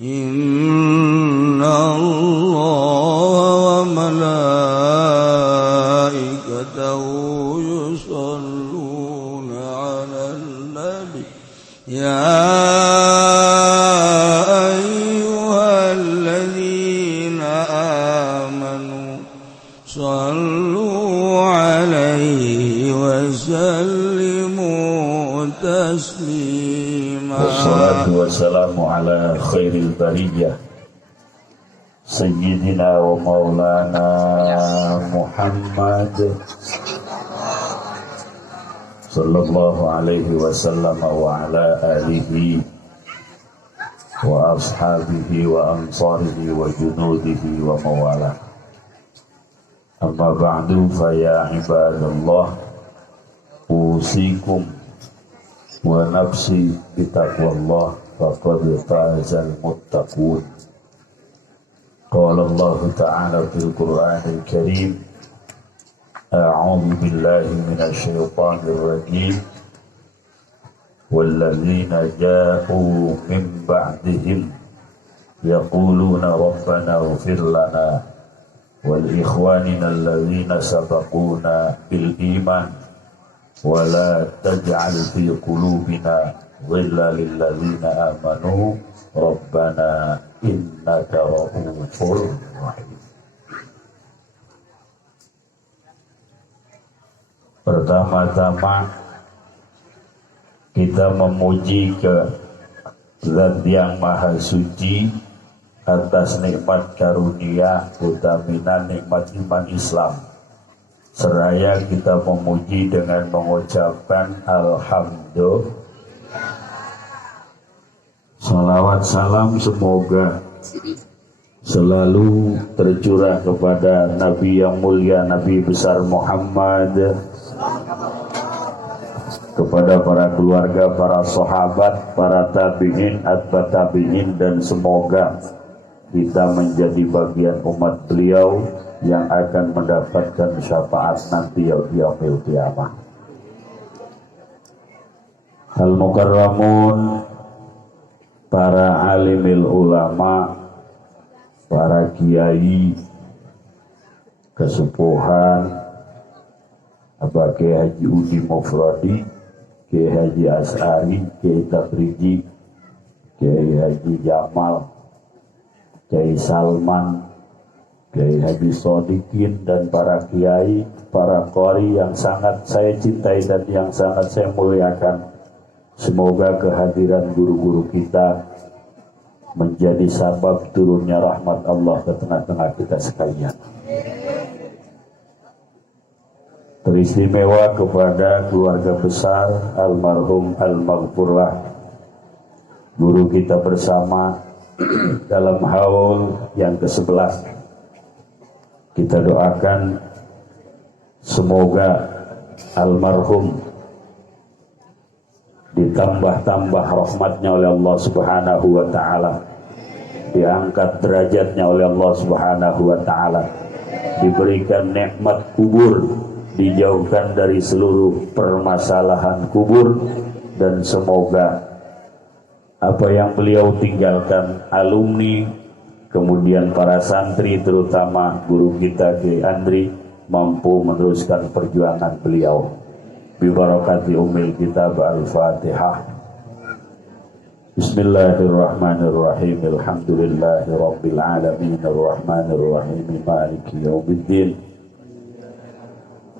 Inna Allah wa malaikatahu yusalluna 'alan nabi ya ayyuhalladzina amanu sallu 'alaihi wa sallimu taslima. Wassalatu wassalamu ala khairil bariyah Sayyidina wa maulana Muhammad sallallahu alaihi wasallam wa ala alihi wa ashabihi wa ansarihi wa junudihi wa mawala. Amma ba'du fa ya ibadallah usikum wa nafsi bitaqwallah faqad fazal muttaqun. Qala Allah ta'ala fil Qur'anil Karim a'udzu billahi minasy syaithanir rajim walladzina ja'u min ba'dihim yaquluna rabbana ighfir lana wal ikhwanina alladzina sabaquna bil iman wa la taj'al fi qulubina ghillan lil ladzina amanu rabbana innaka ra'ufur rahim. Pertama-tama kita memuji ke Zat yang Maha Suci atas nikmat karunia utaminan nikmat iman Islam. Seraya kita memuji dengan mengucapkan alhamdulillah. Salawat salam semoga selalu tercurah kepada Nabi yang mulia, Nabi besar Muhammad, kepada para keluarga, para sahabat, para tabi'in, atba tabi'in, dan semoga kita menjadi bagian umat beliau yang akan mendapatkan syafaat nanti yaumil qiyamah. Al-Mukarramun, para alimil ulama, para kiai, kesepuhan, Abah Kiai Haji Udi Mufradi, Kiai Haji As'ari, Kiai Tabriji, Kiai Haji Jamal, Kiai Salman, Kiai Haji Sodikin, dan para kiai, para qori yang sangat saya cintai dan yang sangat saya muliakan. Semoga kehadiran guru-guru kita menjadi sabab turunnya rahmat Allah ke tengah-tengah kita sekalian. Teristimewa kepada keluarga besar almarhum al-maghfurlah guru kita bersama dalam haul yang ke-11. Kita doakan semoga almarhum ditambah-tambah rahmatnya oleh Allah Subhanahu wa ta'ala, diangkat derajatnya oleh Allah Subhanahu wa ta'ala, diberikan nikmat kubur, dijauhkan dari seluruh permasalahan kubur, dan semoga apa yang beliau tinggalkan, alumni, kemudian para santri, terutama guru kita Kiai Andri, mampu meneruskan perjuangan beliau. Bibarakati umil kitab al-Fatihah. Bismillahirrahmanirrahim. Alhamdulillahi rabbil alamin arrahmanirrahim maliki yaumiddin.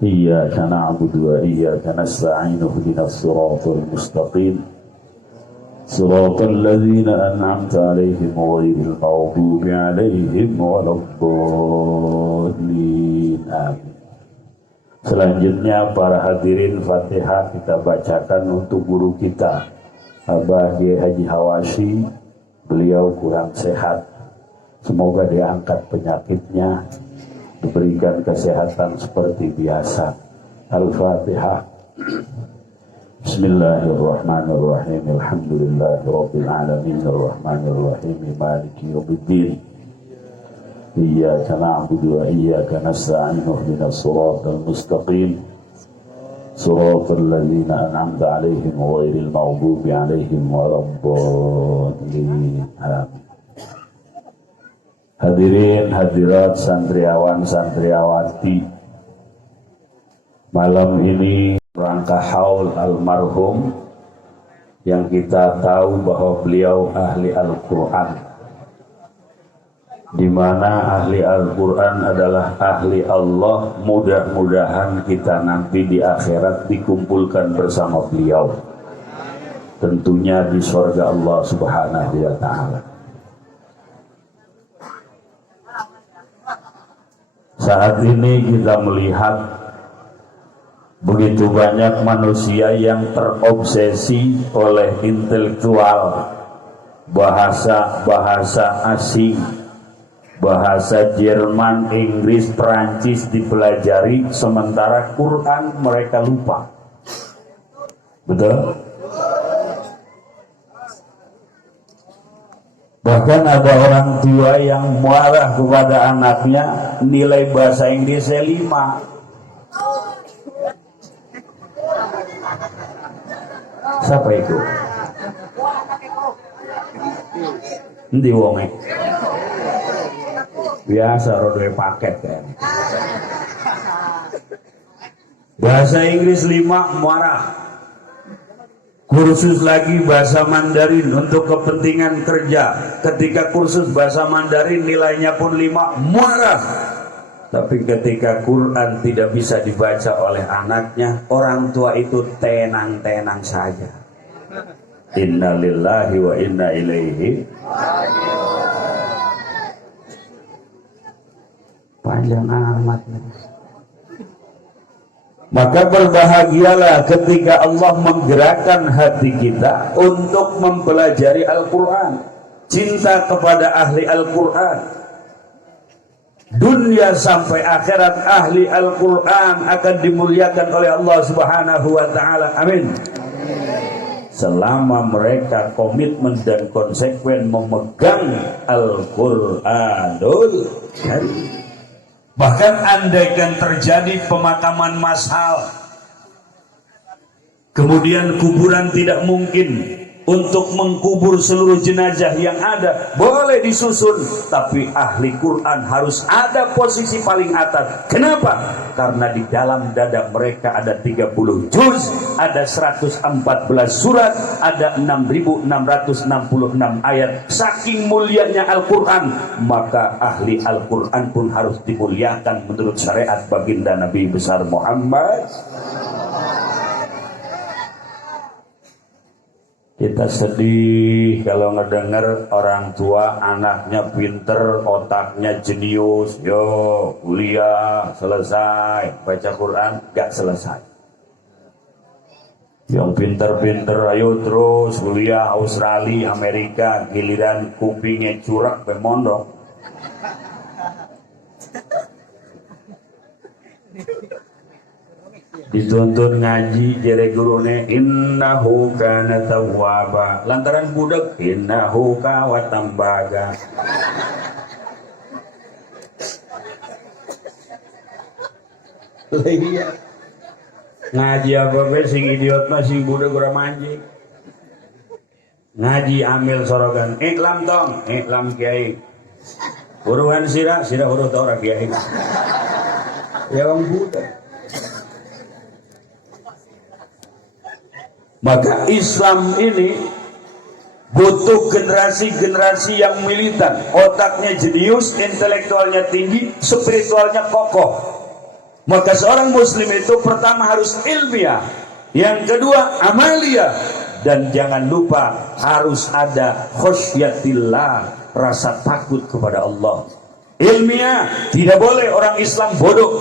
Iyyaka na'budu wa iyyaka nasta'in ihdinas siratal mustaqim. Siratal ladzina an'amta 'alaihim ghairil maghdubi 'alaihim waladdallin. Amin. Selanjutnya para hadirin, Fatihah kita bacakan untuk guru kita Abah Kiai Haji Hawashi. Beliau kurang sehat, semoga diangkat penyakitnya, diberikan kesehatan seperti biasa. Al-Fatihah. Bismillahirrahmanirrahim. Alhamdulillahirabbil alamin arrahmanirrahim maliki yaumiddin. Iyyaka na'budu wa iyyaka nasta'in ihdinas siratal mustaqim siratal ladzina an'amta 'alaihim ghairil maghdubi 'alaihim waladdallin. Amin. Hadirin hadirat santriawan santriawati, malam ini rangka haul almarhum yang kita tahu bahwa beliau ahli Al-Quran, di mana ahli Al-Quran adalah ahli Allah. Mudah-mudahan kita nanti di akhirat dikumpulkan bersama beliau, tentunya di surga Allah Subhanahu wa Ta'ala. Saat ini kita melihat begitu banyak manusia yang terobsesi oleh intelektual, bahasa asing, bahasa Jerman, Inggris, Perancis dipelajari, sementara Quran mereka lupa. Betul? Bahkan ada orang tua yang marah kepada anaknya, nilai bahasa Inggrisnya 5. Siapa itu? Endi wonge? Biasa rodoe paket kayaknya. Bahasa Inggris 5 marah. Kursus lagi bahasa Mandarin untuk kepentingan kerja. Ketika kursus bahasa Mandarin nilainya pun 5, marah. Tapi ketika Quran tidak bisa dibaca oleh anaknya, orang tua itu tenang-tenang saja. Inna lillahi wa inna ilaihi. Panjang amat. Maka berbahagialah ketika Allah menggerakkan hati kita untuk mempelajari Al-Quran, cinta kepada ahli Al-Quran. Dunia sampai akhirat ahli Al-Quran akan dimuliakan oleh Allah Subhanahu wa Ta'ala. Amin. Selama mereka komitmen dan konsekuen memegang Al-Quranul Karim. Bahkan andaikan terjadi pemakaman massal, kemudian kuburan tidak mungkin untuk mengkubur seluruh jenazah yang ada, boleh disusun, tapi ahli Quran harus ada posisi paling atas. Kenapa? Karena di dalam dada mereka ada 30 juz, ada 114 surat, ada 6.666 ayat. Saking mulianya Al-Quran, maka ahli Al-Quran pun harus dimuliakan menurut syariat baginda Nabi besar Muhammad. Kita sedih kalau ngedengar orang tua anaknya pinter, otaknya jenius, yo kuliah selesai, baca Quran gak selesai. Yang pinter-pinter ayo terus kuliah Australia, Amerika, giliran kupingnya curak pe mondok. Dituntun ngaji jere gurune innahu kana tawwaba, lantaran budak innahu kawatambaga. Iya. Ngaji apa be sing idiot mah sing budak ora manjing. Ngaji amil sorogan iklam tong, iklam kiai. Buruan sira huruf ta ora kiai. Ya wong budak. Maka Islam ini butuh generasi-generasi yang militan, otaknya jenius, intelektualnya tinggi, spiritualnya kokoh. Maka seorang muslim itu pertama harus ilmiah, yang kedua amalia, dan jangan lupa harus ada khosyatillah, rasa takut kepada Allah. Ilmiah, tidak boleh orang Islam bodoh.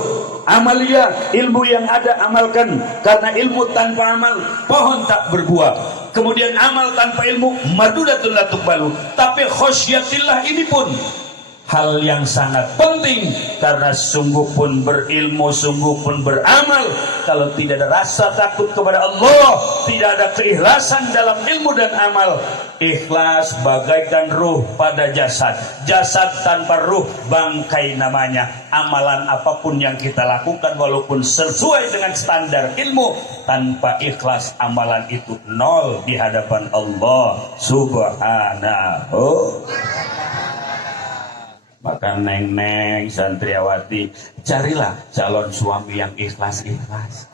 Amalia, ilmu yang ada amalkan, karena ilmu tanpa amal pohon tak berbuah. Kemudian amal tanpa ilmu madudatun la tuqbalu. Tapi khosyatillah ini pun hal yang sangat penting, karena sungguh pun berilmu, sungguh pun beramal. Kalau tidak ada rasa takut kepada Allah, tidak ada keikhlasan dalam ilmu dan amal. Ikhlas bagaikan ruh pada jasad, jasad tanpa ruh bangkai namanya. Amalan apapun yang kita lakukan walaupun sesuai dengan standar ilmu, tanpa ikhlas amalan itu nol di hadapan Allah Subhanahu. Maka neng-neng santriawati, carilah calon suami yang ikhlas-ikhlas.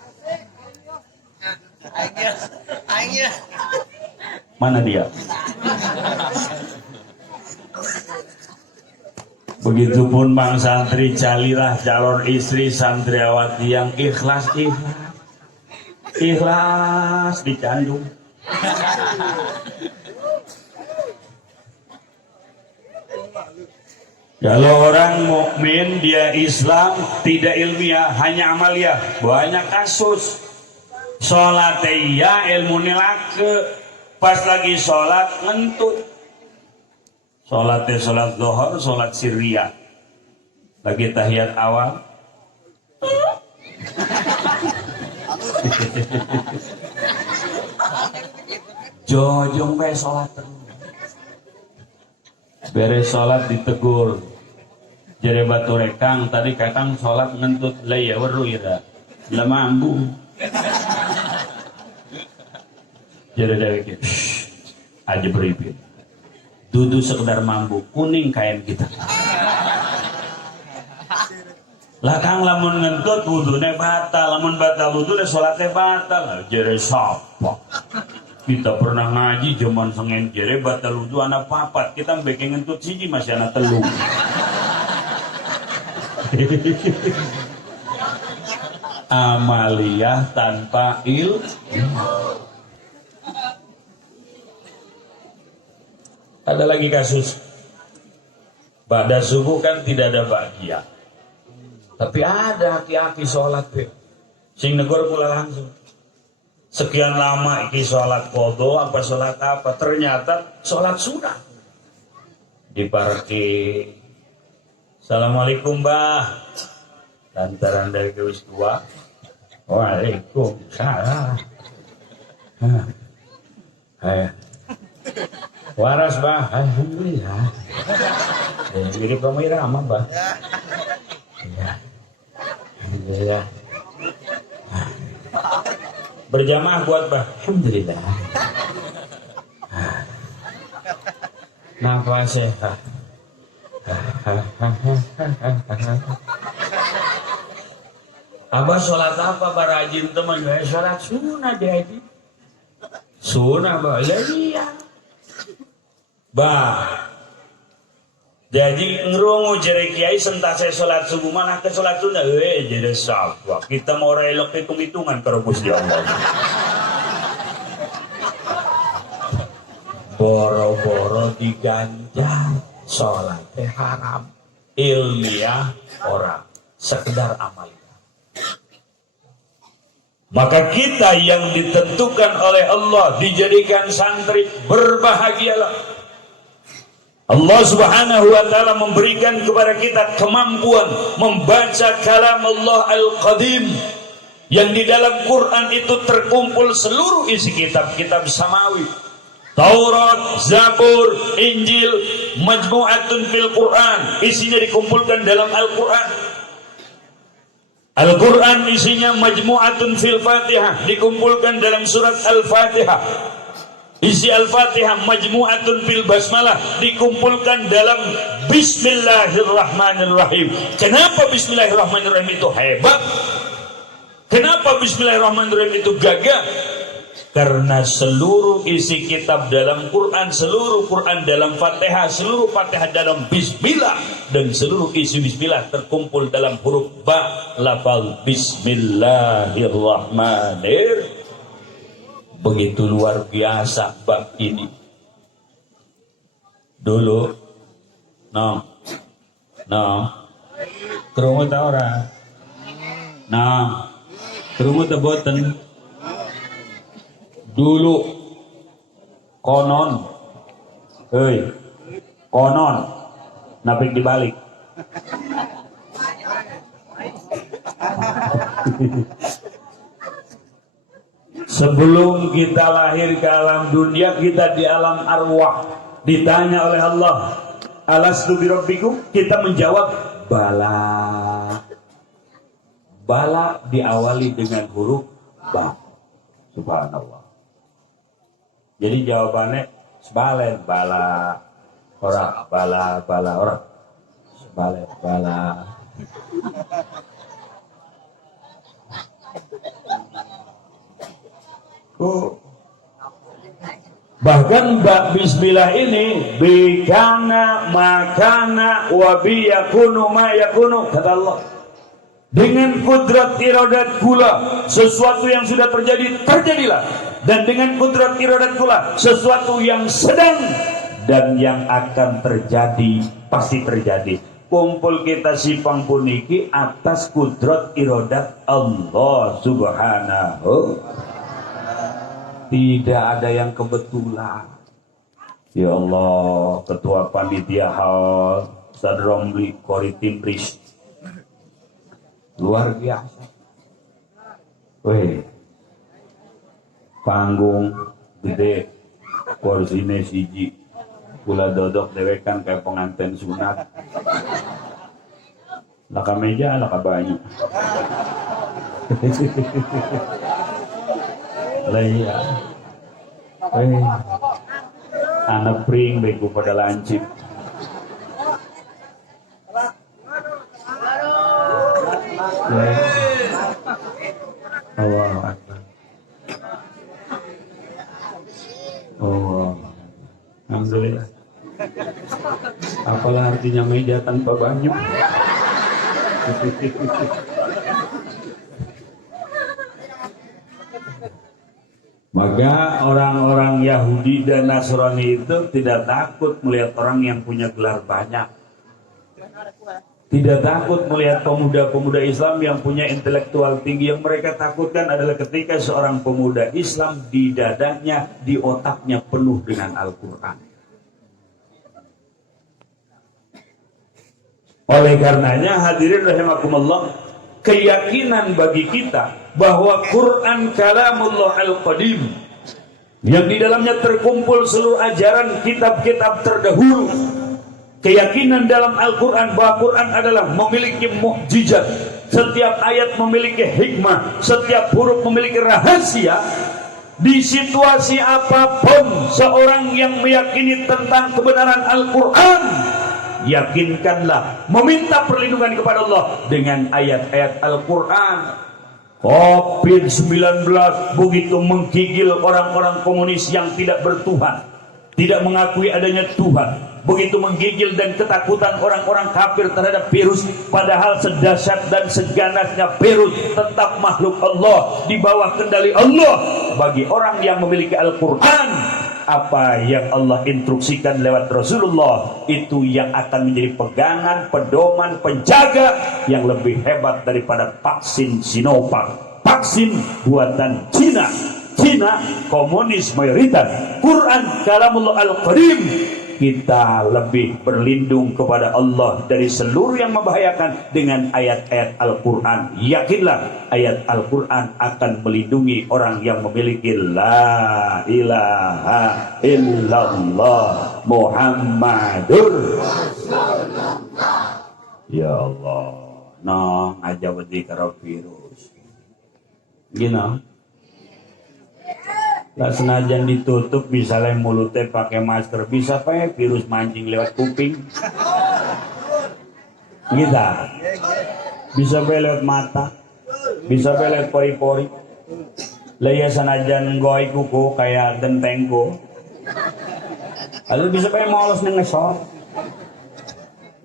Mana dia? Begitupun bang santri, carilah calon istri santriawati yang ikhlas-ikhlas. Ikhlas dikandung. Kalau orang mukmin dia Islam tidak ilmiah, hanya amalia, banyak kasus. Sholat iya ilmu nilake, pas lagi sholat ngentut. Sholatnya sholat zuhur, sholat sirriyah, lagi tahiyat awal. Jojong bae sholat terus. Beres sholat ditegur. Jere batu rekang tadi kakang sholat ngentut laya weru ira. Lama ambu. Jere dewek aja beripin. Dudu sekedar mambu kuning kain kita. Lah kang lamun ngentut wudune batal, lamun batal wudune salate batal. Jere sapa? Kita pernah ngaji zaman sengen jere batal wudu anak papat, kita mbeke ngentut siji masih anak telu. Amaliyah tanpa ilmu. Ada lagi kasus pada subuh kan tidak ada bahagia, tapi ada aki-aki sholat sing negor pula langsung sekian lama iki sholat kodo apa sholat apa, ternyata sholat sunnah di parki. Assalamualaikum mbah, lantaran dari gewis tua. Waalaikumsalam. Waras bah, alhamdulillah. Jadi kamu irama bah. Ya, alhamdulillah. Berjamaah buat bah, alhamdulillah. Nafas sehat. Abah sholat apa barajin teman? Sholat sunnah jadi. Sunnah bah, iya. Bah, jadi ngerungu jere kiai sentase sholat subuh mana ke sholat sunnah, jadi sapa. Kita mau relok hitung-hitungan karo Gusti Allah. Boro-boro diganjar, sholatnya haram, ilmiah orang, sekedar amal. Maka kita yang ditentukan oleh Allah dijadikan santri, berbahagialah. Allah subhanahu wa ta'ala memberikan kepada kita kemampuan membaca kalam Allah al-qadim yang di dalam Quran itu terkumpul seluruh isi kitab-kitab samawi, Taurat, Zabur, Injil, Majmu'atun fil Quran, isinya dikumpulkan dalam Al-Quran. Al-Quran isinya Majmu'atun fil Fatihah, dikumpulkan dalam surat Al-Fatihah. Isi Al-Fatihah Majmu'atun fil Basmalah, dikumpulkan dalam Bismillahirrahmanirrahim. Kenapa Bismillahirrahmanirrahim itu hebat? Kenapa Bismillahirrahmanirrahim itu gagah? Karena seluruh isi kitab dalam Quran, seluruh Quran dalam Fatihah, seluruh Fatihah dalam Bismillah, dan seluruh isi Bismillah terkumpul dalam huruf ba, lafal Bismillahirrahmanirrahim. Begitu luar biasa bab ini. Dulu, kerungu ta ora? Kerungu ta boten? Dulu konon, konon, napik dibalik. Sebelum kita lahir ke alam dunia, kita di alam arwah. Ditanya oleh Allah, alastu birabbikum? Kita menjawab, bala. Bala diawali dengan huruf ba. Subhanallah. Jadi jawabannya sebalen, bala orang, bala orang. balik bala. Bahkan bismillah ini bikana makana wa biyakunu ma yakunu, kata Allah. Dengan kudrat iradat kula sesuatu yang sudah terjadi terjadilah, dan dengan kudrat iradat kula sesuatu yang sedang dan yang akan terjadi pasti terjadi. Kumpul kita sipang puniki atas kudrat iradat Allah subhanahu. Tidak ada yang kebetulan. Ya Allah, ketua panitia hal Sadromli Koritimbris luar biasa. Weh, panggung gede, kursinya siji, kula dodok dewekan kayak pengantin sunat. Laka meja, laka banyak. Lah iya. Anak pring bego pada lancip. Allah Akbar. Oh, alhamdulillah. Apalah artinya meja tanpa banyu? Maka orang-orang Yahudi dan Nasrani itu tidak takut melihat orang yang punya gelar banyak. Tidak takut melihat pemuda-pemuda Islam yang punya intelektual tinggi. Yang mereka takutkan adalah ketika seorang pemuda Islam di dadanya, di otaknya penuh dengan Al-Quran. Oleh karenanya hadirin rahimakumullah, keyakinan bagi kita bahwa Quran kalamullah al-qadim yang di dalamnya terkumpul seluruh ajaran kitab-kitab terdahulu. Keyakinan dalam Al-Quran bahwa Quran adalah memiliki mukjizat, setiap ayat memiliki hikmah, setiap huruf memiliki rahasia. Di situasi apapun seorang yang meyakini tentang kebenaran Al-Quran, yakinkanlah meminta perlindungan kepada Allah dengan ayat-ayat Al-Quran. COVID-19 begitu menggigil orang-orang komunis yang tidak bertuhan, tidak mengakui adanya Tuhan. Begitu menggigil dan ketakutan orang-orang kafir terhadap virus, padahal sedahsyat dan seganasnya virus tetap makhluk Allah, di bawah kendali Allah. Bagi orang yang memiliki Al-Quran, apa yang Allah instruksikan lewat Rasulullah, itu yang akan menjadi pegangan, pedoman, penjaga yang lebih hebat daripada vaksin Sinovac, vaksin buatan Cina. Cina komunis mayoritas. Quran kalamullah al-qadim, kita lebih berlindung kepada Allah dari seluruh yang membahayakan dengan ayat-ayat Al-Quran. Yakinlah ayat Al-Quran akan melindungi orang yang memiliki la ilaha illallah Muhammadur. Ya Allah, no aja wedi karo virus. Gino. Lah senajan ditutup misalnya mulutnya pakai masker, bisa pakai virus mancing lewat kuping. Gitu. Bisa pakai lewat mata, bisa pakai lewat pori-pori. Lah ya senajan goi kuku kayak gentengku. Lalu bisa pakai molos nengesor.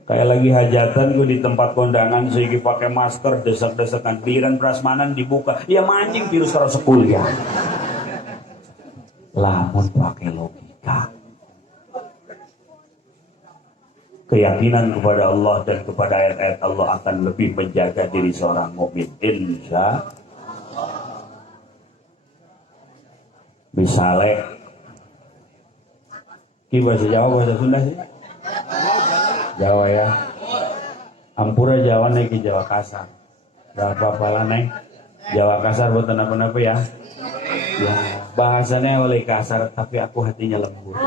Kayak lagi hajatan gue di tempat kondangan, sehingga pakai masker, desak-desakan, giliran prasmanan dibuka, ya mancing virus terus kuliah. Lamun pakai logika, keyakinan kepada Allah dan kepada ayat-ayat Allah akan lebih menjaga diri seorang mukmin. Insya misalnya ki bahasa Jawa, bahasa Sunda sih Jawa ya, ampura Jawa nih ki Jawa kasar, gak apa-apa lah nih Jawa kasar buat apa-apa ya. Ya, bahasanya oleh kasar, tapi aku hatinya lembut.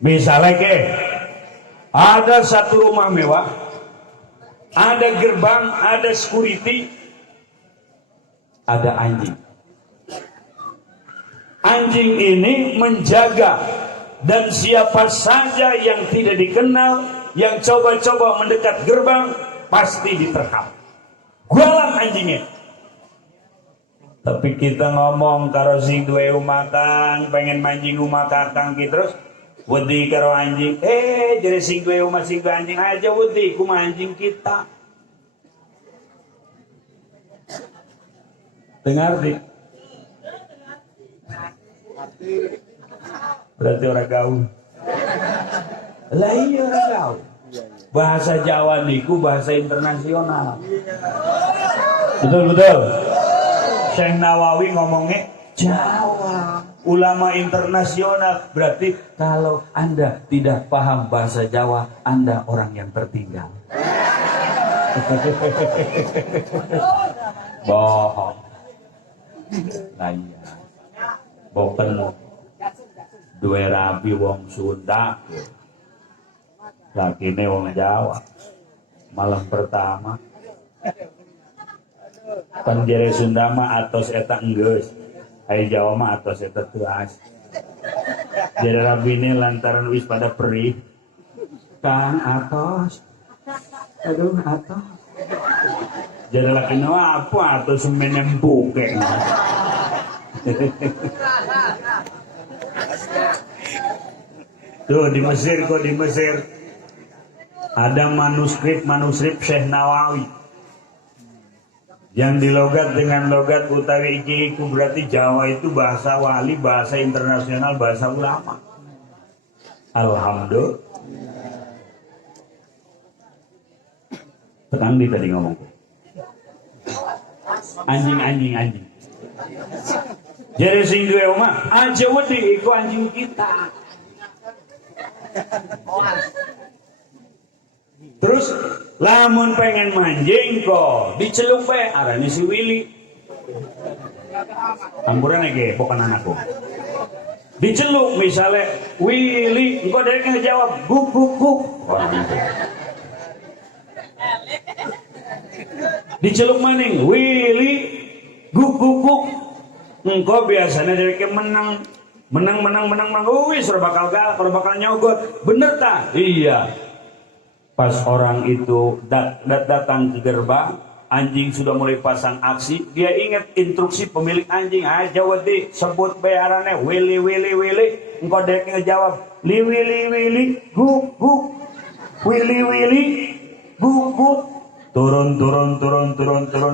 Misalnya ke, ada satu rumah mewah, ada gerbang, ada security, ada anjing. Anjing ini menjaga, dan siapa saja yang tidak dikenal, yang coba-coba mendekat gerbang, pasti diterkam. Gualan anjingnya. Tapi kita ngomong karo sing duwe omah kang, pengen manjing omah kakang ki terus wedi karo anjing. Jadi sing duwe omah sing duwe anjing aja wedi ku anjing kita. Dengar dik. Berarti orang gaul. Lah iya orang gaul. Bahasa Jawa niku bahasa internasional. Betul. Syekh Nawawi ngomongnya Jawa. Ulama internasional. Berarti kalau Anda tidak paham bahasa Jawa, Anda orang yang tertinggal. Bohong. Lah iya. Boken duwe rabi wong Sunda, lakine wong Jawa. Malam pertama pan jere Sunda mah atos eta enggeus, ai Jawa mah atos eta tuas. Jere rabine lantaran wis pada perih, Kang atos, aduh atos. Jere lakine apa atos menempuke. Tuh di Mesir ada manuskrip Syekh Nawawi yang dilogat dengan logat utawi iki iku, berarti Jawa itu bahasa wali, bahasa internasional, bahasa ulama. Alhamdulillah. Tekan di tadi ngomong anjing. Jadi sing duwe omah aja wedi iku anjing kita. Terus lamun pengen manjing kok diceluk bae arane si Willy. Ampuran ge pokan anakku. Diceluk misalnya Willy, engko dhek ngejawab guk guk guk. Diceluk maning Willy guk guk guk. Engkau biasanya dari menang, wis bakal bakal nyogot, bener tak? Iya. Pas orang itu datang ke gerbang, anjing sudah mulai pasang aksi, dia ingat instruksi pemilik anjing, aja wedi sebut bayarannya, Willy, engkau dek ngejawab, Willy, guk, Willy, guk. Turun,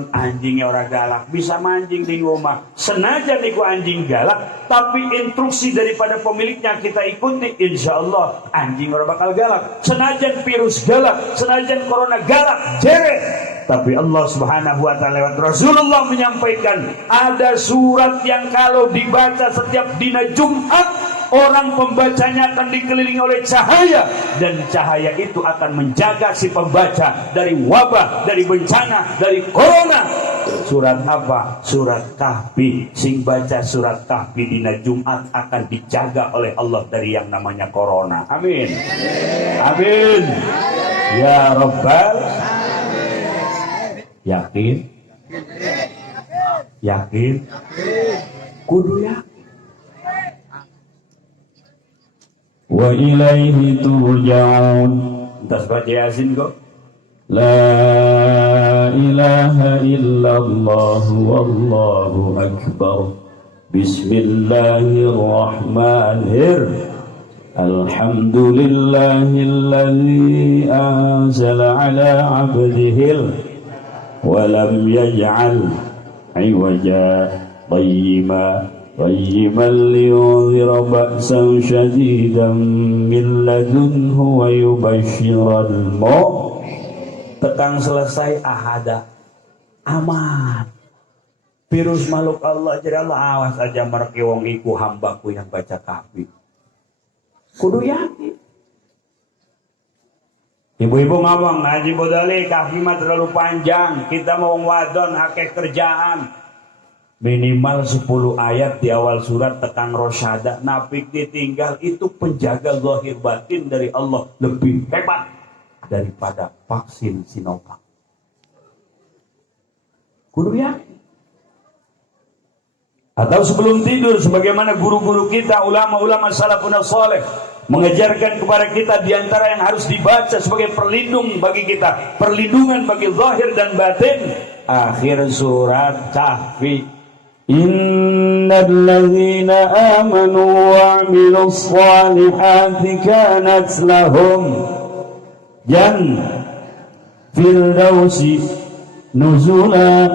anjingnya orang galak, bisa manjing di rumah. Senajan niku anjing galak, tapi instruksi daripada pemiliknya kita ikuti, insya Allah anjing orang bakal galak. Senajan virus galak, senajan corona galak, jeret. Tapi Allah Subhanahu wa ta'ala lewat Rasulullah menyampaikan, ada surat yang kalau dibaca setiap dina Jumat, orang pembacanya akan dikelilingi oleh cahaya, dan cahaya itu akan menjaga si pembaca dari wabah, dari bencana, dari corona. Surat apa? Surat Kahfi. Sing baca surat Kahfi dina Jumat akan dijaga oleh Allah dari yang namanya corona. Amin. Ya Rabbal. Yakin? Kudu yakin. Wa ilaihi turja'un. Entas baca Yasin kok. La ilaha illallah wallahu akbar. Bismillahirrahmanirrahim. Alhamdulillahilladzi anzala ala 'abdihil wa lam yaj'al 'iwaja qayyiman liyunzira ba'san syadidan min ladunhu wa yubashshiral mu'minin. Tekang selesai ahada aman. Virus makhluk Allah jadi Allah awas aja mereki wong iku hambaku yang baca Kahfi. Kudu yakin. Ibu-ibu ngomong ngaji bodali Kahfi mah terlalu panjang, kita mau wadon akeh kerjaan. Minimal 10 ayat di awal surat tekang rosyada, napik ditinggal, itu penjaga zahir batin dari Allah lebih hebat daripada vaksin Sinovac. Kudu yakin. Atau sebelum tidur, sebagaimana guru-guru kita, ulama-ulama salafun saleh mengajarkan kepada kita, diantara yang harus dibaca sebagai perlindung bagi kita, perlindungan bagi zahir dan batin, akhir surat Kahfi. Innal ladzina amanu wa 'amilus shalihati kanat lahum firdausi nuzula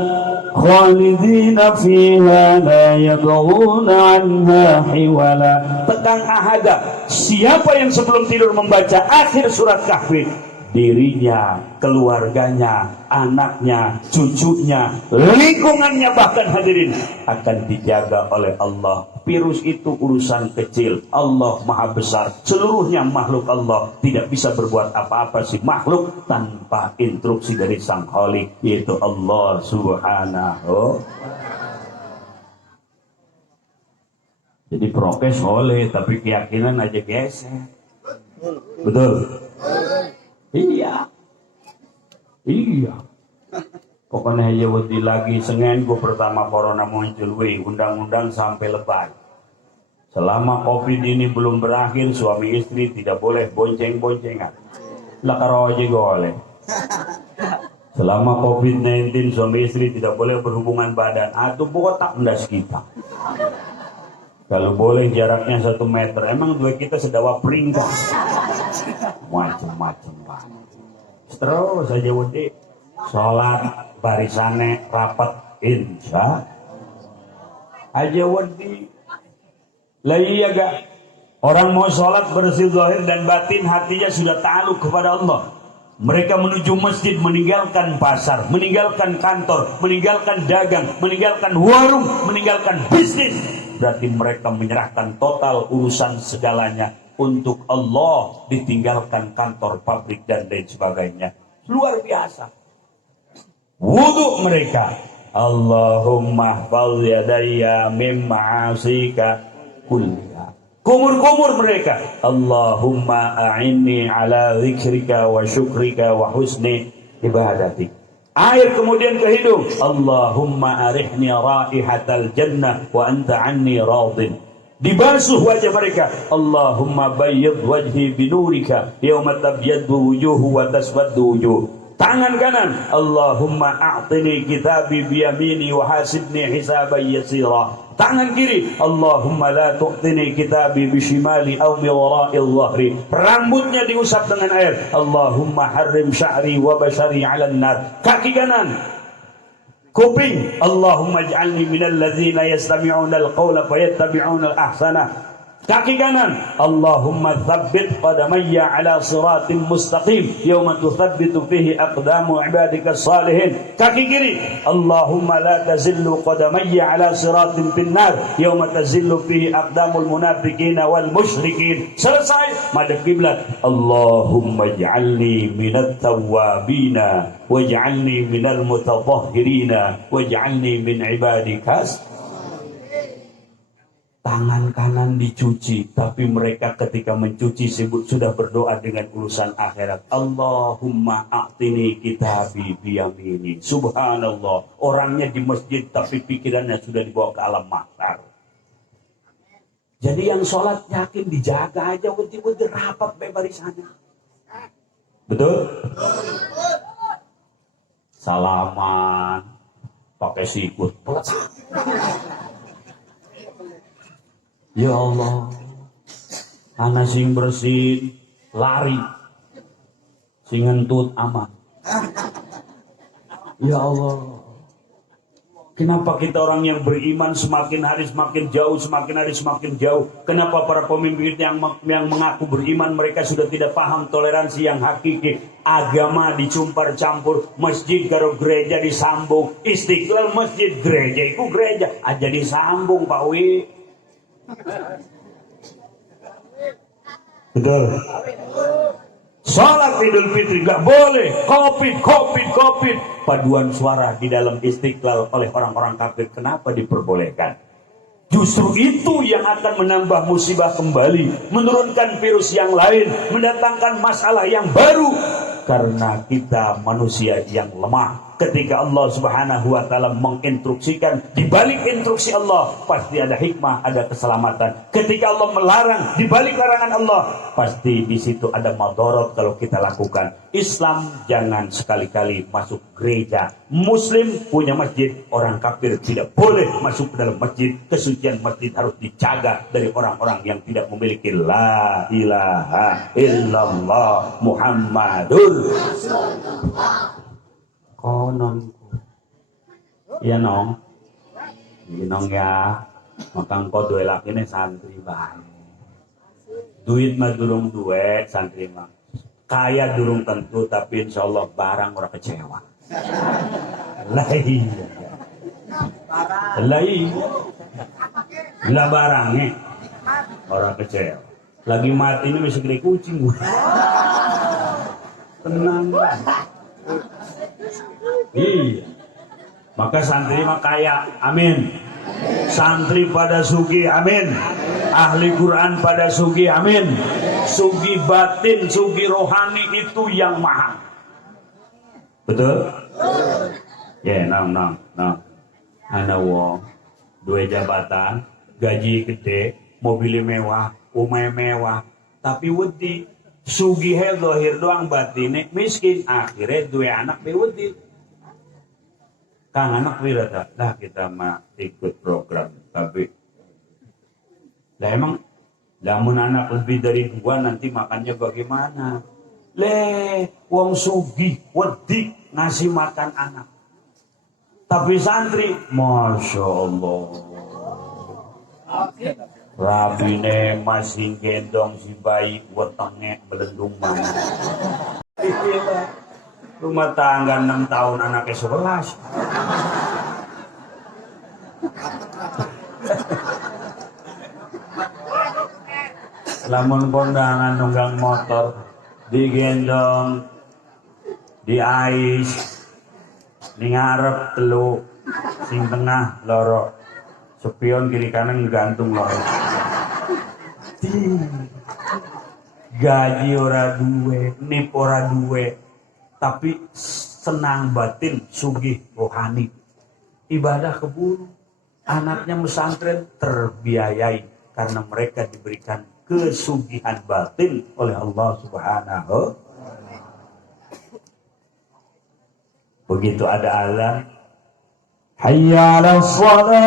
khalidina fiha la yabghuna anha hiwala. Tekan ahada, siapa yang sebelum tidur membaca akhir surat Kahfi, dirinya, keluarganya, anaknya, cucunya, lingkungannya, bahkan hadirin akan dijaga oleh Allah. Virus itu urusan kecil, Allah maha besar. Seluruhnya makhluk Allah, tidak bisa berbuat apa-apa si makhluk tanpa instruksi dari Sang Khalik, yaitu Allah Subhanahu. Jadi prokes boleh, tapi keyakinan aja geser. Betul? Iya. Pokoknya aja wedi lagi Senin gue pertama corona muncul, undang-undang sampai lebar. Selama COVID ini belum berakhir, suami istri tidak boleh bonceng-boncengan. Lah karo aja boleh. Selama COVID-19 suami istri tidak boleh berhubungan badan. Atau botak ndas kita. Kalau boleh jaraknya 1 meter. Emang dua kita sedawa peringkat. Macem-macem banget. Terus aja wedi. Sholat barisane rapat insya aja wedi. Lah iya gak? Orang mau sholat bersih zahir dan batin, hatinya sudah ta'aluk kepada Allah. Mereka menuju masjid, meninggalkan pasar, meninggalkan kantor, meninggalkan dagang, meninggalkan warung, meninggalkan bisnis. Berarti mereka menyerahkan total urusan segalanya untuk Allah, ditinggalkan kantor, pabrik dan lain sebagainya. Luar biasa. Wudhu mereka, Allahumma fal yadayya mim ma'asika kulliha. Kumur-kumur mereka, Allahumma a'inni ala zikrika wa syukrika wa husni ibadatik. Air kemudian ke hidung, Allahumma arihni raihatal jannah wa anta anni radin. Dibasuh wajah mereka, Allahumma bayyid wajhi binurika yawma tabyaddu wujuhu wa taswaddu wujuh. Tangan kanan, Allahumma a'tini kitabi biyamini wa hasibni hisaban yasira. Tangan kiri, Allahumma la tu'tini kitabi bishimali aw mi wara'il dhahri. Rambutnya diusap dengan air, Allahumma harrim sya'ri wa bashari 'alan nar. Kaki kanan, kuping, Allahumma ij'alni minal ladzina yastami'una al-qawla fayattabi'una al-ahsana. Kaki kanan, Allahumma tsabbit qadamayya ala siratin mustaqim yawma tuthabbitu fihi aqdamu ibadika salihin. Kaki kiri, Allahumma la tazillu qadamayya ala siratin finnar yawma tazillu fihi aqdamul munafiqina wal musyrikin. Selesai, madhab kiblat, Allahumma ij'alni minat tawwabina waj'alni minal mutatahhirina waj'alni min ibadikas. Tangan kanan dicuci, tapi mereka ketika mencuci sudah berdoa dengan urusan akhirat. Allahumma a'tini kitabi biyamini. Subhanallah, orangnya di masjid tapi pikirannya sudah dibawa ke alam mahsyar. Jadi yang sholat yakin dijaga aja, wedi-wedi rapat barisannya. Betul? Salaman, pakai sikut. Ya Allah, anak sing bersin lari, sing ngentut aman. Ya Allah, kenapa kita orang yang beriman semakin hari semakin jauh, semakin hari semakin jauh? Kenapa para pemimpin yang mengaku beriman mereka sudah tidak paham toleransi yang hakiki? Agama dicampur, masjid karo gereja disambung, Istiqlal masjid, gereja itu gereja aja disambung, Pak Wi. Betul. Salat Idul Fitri nggak boleh. Covid. Paduan suara di dalam Istiqlal oleh orang-orang kafir. Kenapa diperbolehkan? Justru itu yang akan menambah musibah kembali, menurunkan virus yang lain, mendatangkan masalah yang baru. Karena kita manusia yang lemah. ketika Allah Subhanahu wa taala menginstruksikan, di balik instruksi Allah pasti ada hikmah, ada keselamatan. Ketika Allah melarang, di balik larangan Allah pasti di situ ada madharat kalau kita lakukan. Islam jangan sekali-kali masuk gereja. Muslim punya masjid, orang kafir tidak boleh masuk ke dalam masjid. Kesucian masjid harus dijaga dari orang-orang yang tidak memiliki la ilaha illallah Muhammadur konon. Iya nong, iya nong ya. Makang kau dua laki ini santri baik. Duit mah durung duit santri mah. Kaya durung tentu, tapi insya Allah barang orang kecewa. Lah iya. Lah barangnya orang kecewa. Lagi mati ini masih gede kucing. Tenang kan. Iya. Maka santri mah kaya, amin. Santri pada sugi, amin. Ahli Quran pada sugi, amin. Sugi batin, sugi rohani itu yang mahal. Betul? Ya, nang. Ana wong dua jabatan, gaji gede, mobil mewah, umay mewah, tapi wedi sugi he zahir doang batine miskin, akhirnya dua anak be wedi. Kang anak wirata, lah kita mah ikut program tapi lah emang lamun anak lebih dari dua nanti makannya bagaimana? Wong sugih wedi ngasih makan anak. Tapi santri, masya Allah, rabine masih gendong si bayi, wetenge belendung mana. Rumah tangga 6 tahun anaknya 11. Lamun kondangan nunggang motor digendong di ais ning ngarep telu sing tengah loro spion kiri kanan gantung loro gaji ora duwe nip ora duwe tapi senang batin sugih rohani ibadah keburu anaknya pesantren terbiayai karena mereka diberikan kesugihan batin oleh Allah Subhanahu. Begitu ada azan, hayya 'alas shalah.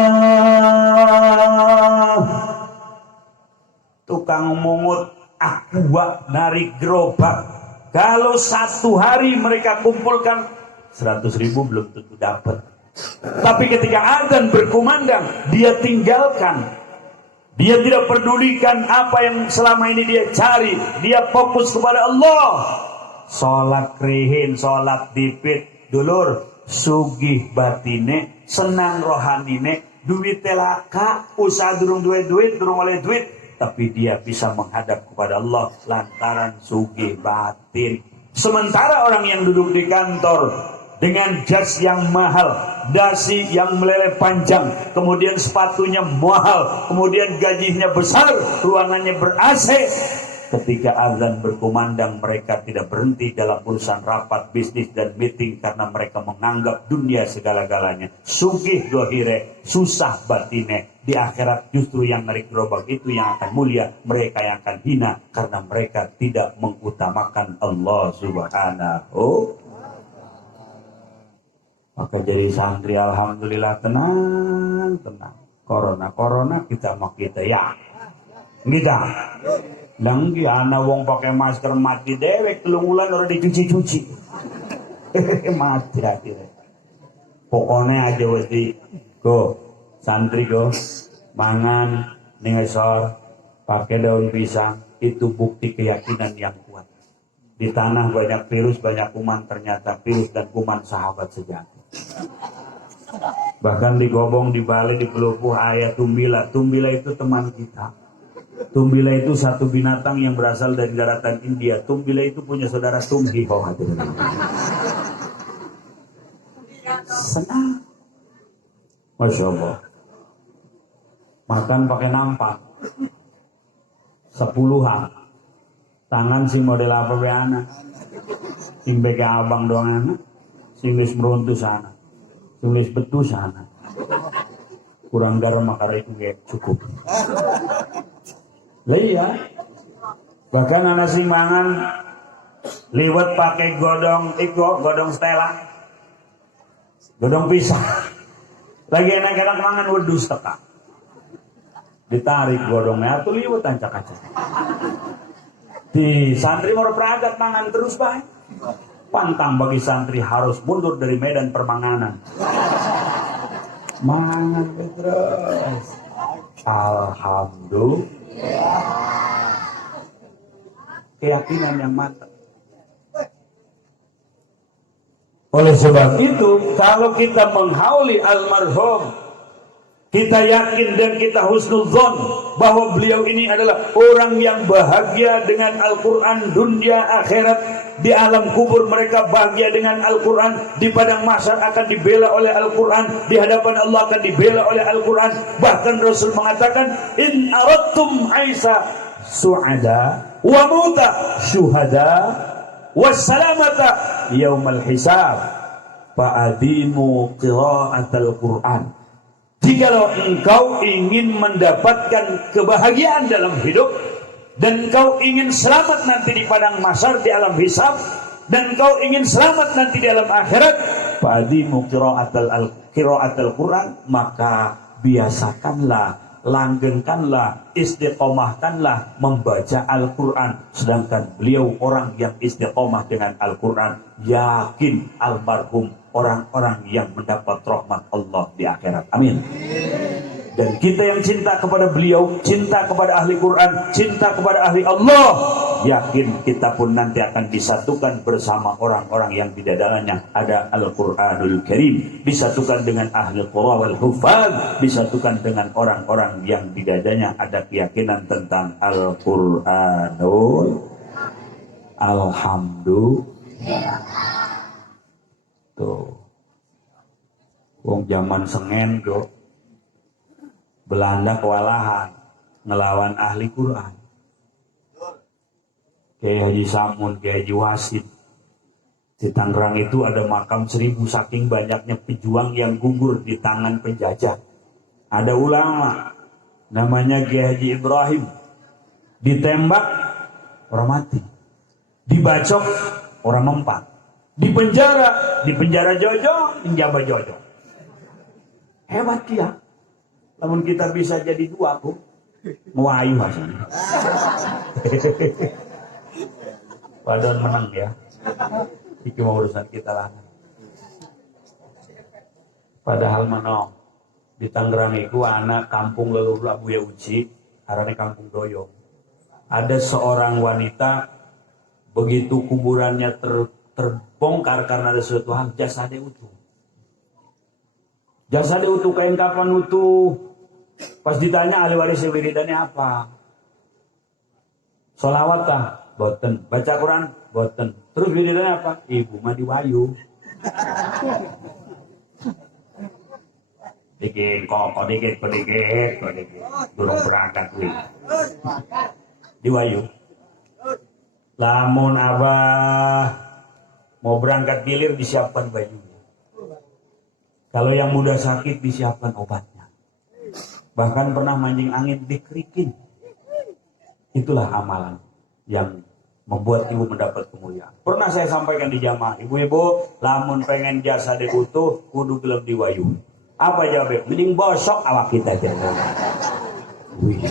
Tukang mungut aqua narik gerobak. Kalau satu hari mereka kumpulkan 100.000 belum tentu dapat. Tapi ketika azan berkumandang, dia tinggalkan. Dia tidak pedulikan apa yang selama ini dia cari. Dia fokus kepada Allah. Sholat krihin, sholat dipit. Dulur, sugih batine, senang rohanine, duit telaka, usaha durung duit, durung oleh duit. Tapi dia bisa menghadap kepada Allah lantaran sugih batin. Sementara orang yang duduk di kantor dengan jas yang mahal, dasi yang meleleh panjang, kemudian sepatunya mahal, kemudian gajinya besar, ruangannya ber-AC. Ketika azan berkumandang mereka tidak berhenti dalam urusan rapat, bisnis dan meeting karena mereka menganggap dunia segala-galanya. Sugih dohire, susah batine. Di akhirat justru yang narik gerobak itu yang akan mulia, mereka yang akan hina karena mereka tidak mengutamakan Allah Subhanahu. Maka jadi santri alhamdulillah tenang. Corona kita ya. Kita. Langgi ana wong pakai masker mati dewek 3 bulan ora dicuci-cuci. Mati akhirnya. Pokoknya aja wedi go santri go mangan ning esor pakai daun pisang itu bukti keyakinan yang kuat. Di tanah banyak virus, banyak kuman, ternyata virus dan kuman sahabat sejati. Bahkan digobong, dibalik, dipelupuh ayat tumbila. Tumbila itu teman kita. Tumbila itu satu binatang yang berasal dari daratan India. Tumbila itu punya saudara Tumhi. Senang. Masya Allah. Makan pakai nampak. 10-an. Tangan si model apa be anak. Simpe ke abang doang anak. Singlis meruntuh sana, singlis betul sana. Kurang garam makara itu ya cukup. Lah iya. Bahkan anak sing mangan liwet pakai godong Stella. Godong pisang. Lagi enak-enak mangan wedus teka. Ditarik godongnya atuh liwet ancak-ancak. Di santri mau peragat mangan terus baik. Pantang bagi santri harus mundur dari medan permanganan. Mangan terus. Alhamdulillah. Keyakinan yang mantap. Oleh sebab itu, kalau kita menghauli almarhum, kita yakin dan kita husnudzon bahwa beliau ini adalah orang yang bahagia dengan Al-Quran dunia akhirat. Di alam kubur mereka bahagia dengan Al-Quran, di padang mahsyar akan dibela oleh Al-Quran, di hadapan Allah akan dibela oleh Al-Quran. Bahkan Rasul mengatakan, in aradtum aisa su'ada wa muta syuhada wassalamata yaumal hisab fa'adimu qira'atal Quran. Jikalau engkau ingin mendapatkan kebahagiaan dalam hidup, dan engkau ingin selamat nanti di padang mahsyar di alam hisab, dan engkau ingin selamat nanti di alam akhirat, fa'adimu qira'atal Quran, maka biasakanlah, langgengkanlah, istiqomahkanlah membaca Al-Quran. Sedangkan beliau orang yang istiqomah dengan Al-Quran, yakin almarhum orang-orang yang mendapat rahmat Allah di akhirat. Amin. Dan kita yang cinta kepada beliau, cinta kepada ahli Quran, cinta kepada ahli Allah, yakin kita pun nanti akan disatukan bersama orang-orang yang di dalamnya ada Al-Quranul Karim, disatukan dengan ahli Qur'an wal Hufaz, disatukan dengan orang-orang yang di dadanya ada keyakinan tentang Al-Quranul. Alhamdulillah. Tuh, wong zaman sengen go, Belanda kewalahan ngelawan ahli Quran. Kayak Haji Samun, kayak Haji Wasid. Di Tangerang itu ada makam 1000 saking banyaknya pejuang yang gugur di tangan penjajah. Ada ulama namanya Kiai Haji Ibrahim, ditembak orang mati, dibacok orang mempat, di penjara jojo, penjaba jojo. Hebat dia. Namun kita bisa jadi dua, Bu. Nguayu hasilnya. Padahal menang ya. Itu mau urusan kita lah. Padahal menang. Di Tangerang itu anak kampung leluhur Abuya Uci, arane kampung Doyong. Ada seorang wanita, begitu kuburannya terbongkar karena ada sesuatu hal, jasadnya utuh. Jasadnya utuh, kain kapan utuh. Pas ditanya ahli waris wiridannya apa? Sholawat kah? Boten. Baca Quran? Boten. Terus wiridannya apa? Ibu mandi wayu. Dikit kok dikit. Durung berangkat kuwi. Di wayu. Lamun abah mau berangkat gilir disiapkan bajunya. Kalau yang muda sakit disiapkan obatnya. Bahkan pernah mancing angin dikerikin. Itulah amalan yang membuat ibu mendapat kemuliaan. Pernah saya sampaikan di jamaah, ibu-ibu lamun pengen jasa utuh kudu gelem diwayu. Apa jawabnya? Mending bosok awak kita aja. Wih.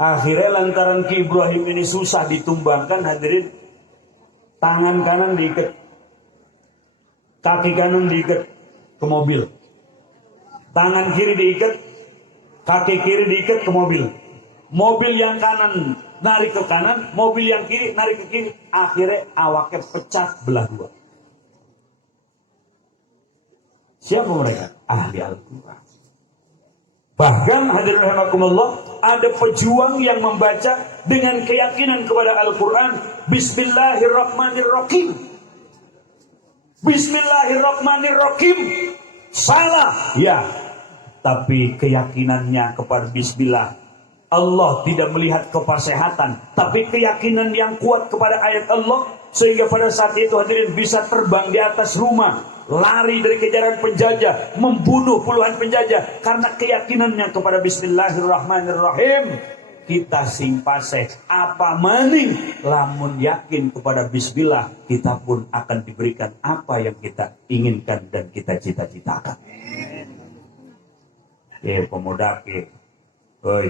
Akhirnya lantaran Ki Ibrahim ini susah ditumbangkan, hadirin, tangan kanan diikat, kaki kanan diikat ke mobil, tangan kiri diikat, kaki kiri diikat ke mobil. Mobil yang kanan narik ke kanan, mobil yang kiri narik ke kiri. Akhirnya awaknya pecah belah dua. Siapa mereka? Ahli Al-Quran. Bahkan hadirin rahimakumullah, ada pejuang yang membaca dengan keyakinan kepada Al-Quran, Bismillahirrahmanirrahim. Bismillahirrahmanirrahim. Salah, ya. Tapi keyakinannya kepada Bismillah Allah tidak melihat kesehatan, tapi keyakinan yang kuat kepada ayat Allah, sehingga pada saat itu hadirin bisa terbang di atas rumah, lari dari kejaran penjajah, membunuh puluhan penjajah karena keyakinannya kepada Bismillahirrahmanirrahim. Kita sing paseh apa maning lamun yakin kepada Bismillah, kita pun akan diberikan apa yang kita inginkan dan kita cita-citakan. Pemuda oi,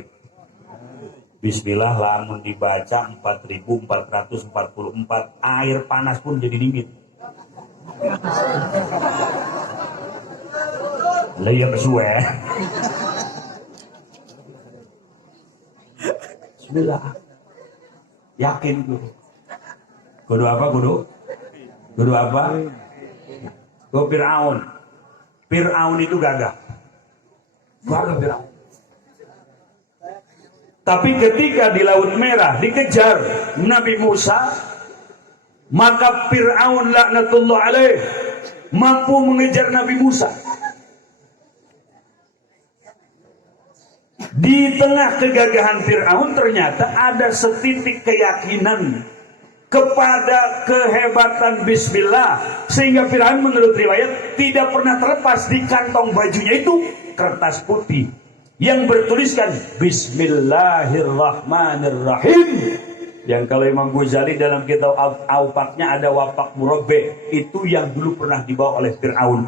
Bismillah lamun dibaca 4444, air panas pun jadi dingin. Lah ya kesuwe. Bismillah. Yakin guru. Kudu apa kudu? Kudu apa? Kudu Fir'aun. Fir'aun itu gagah. Gagah Fir'aun. Tapi ketika di Laut Merah dikejar Nabi Musa, maka Fir'aun laknatullah alaih mampu mengejar Nabi Musa. Di tengah kegagahan Fir'aun ternyata ada setitik keyakinan kepada kehebatan Bismillah, sehingga Fir'aun menurut riwayat tidak pernah terlepas di kantong bajunya itu kertas putih yang bertuliskan Bismillahirrahmanirrahim. Yang kalau Imam Ghazali dalam kitab Awfaqnya ada wapak murabbe, itu yang dulu pernah dibawa oleh Fir'aun.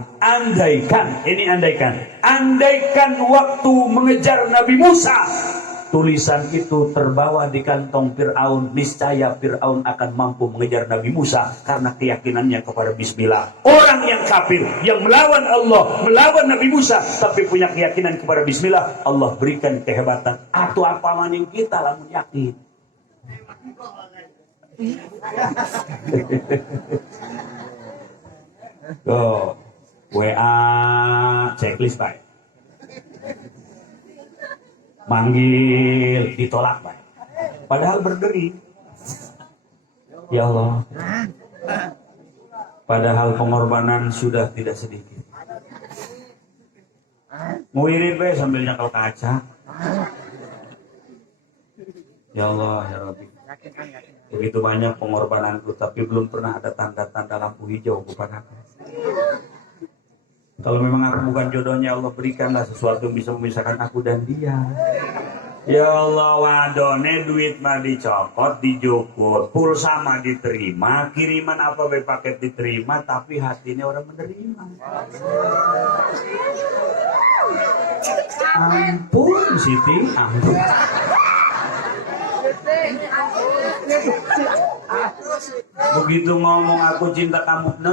Andaikan waktu mengejar Nabi Musa, tulisan itu terbawa di kantong Fir'aun, niscaya Fir'aun akan mampu mengejar Nabi Musa karena keyakinannya kepada Bismillah. Orang yang kafir, yang melawan Allah, melawan Nabi Musa, tapi punya keyakinan kepada Bismillah, Allah berikan kehebatan. Atau apa maning kita lamun yakin. Tuh, WA checklist Pak. Manggil ditolak Pak. Padahal berderi. Ya Allah. Padahal pengorbanan sudah tidak sedikit. Nguirit Pak sambil nyakal kaca. Ya Allah, ya Rabbi. Begitu banyak pengorbananku, tapi belum pernah ada tanda-tanda lampu hijau kepadaku. Kalau memang aku bukan jodohnya, Allah berikanlah sesuatu yang bisa memisahkan aku dan dia. Ya Allah, wadone duit mah dicokot, dijukut, pulsa mah diterima, kiriman apa paket diterima, tapi hatinya orang menerima. Ampun Siti, ampun. Begitu ngomong aku cinta kamu, no.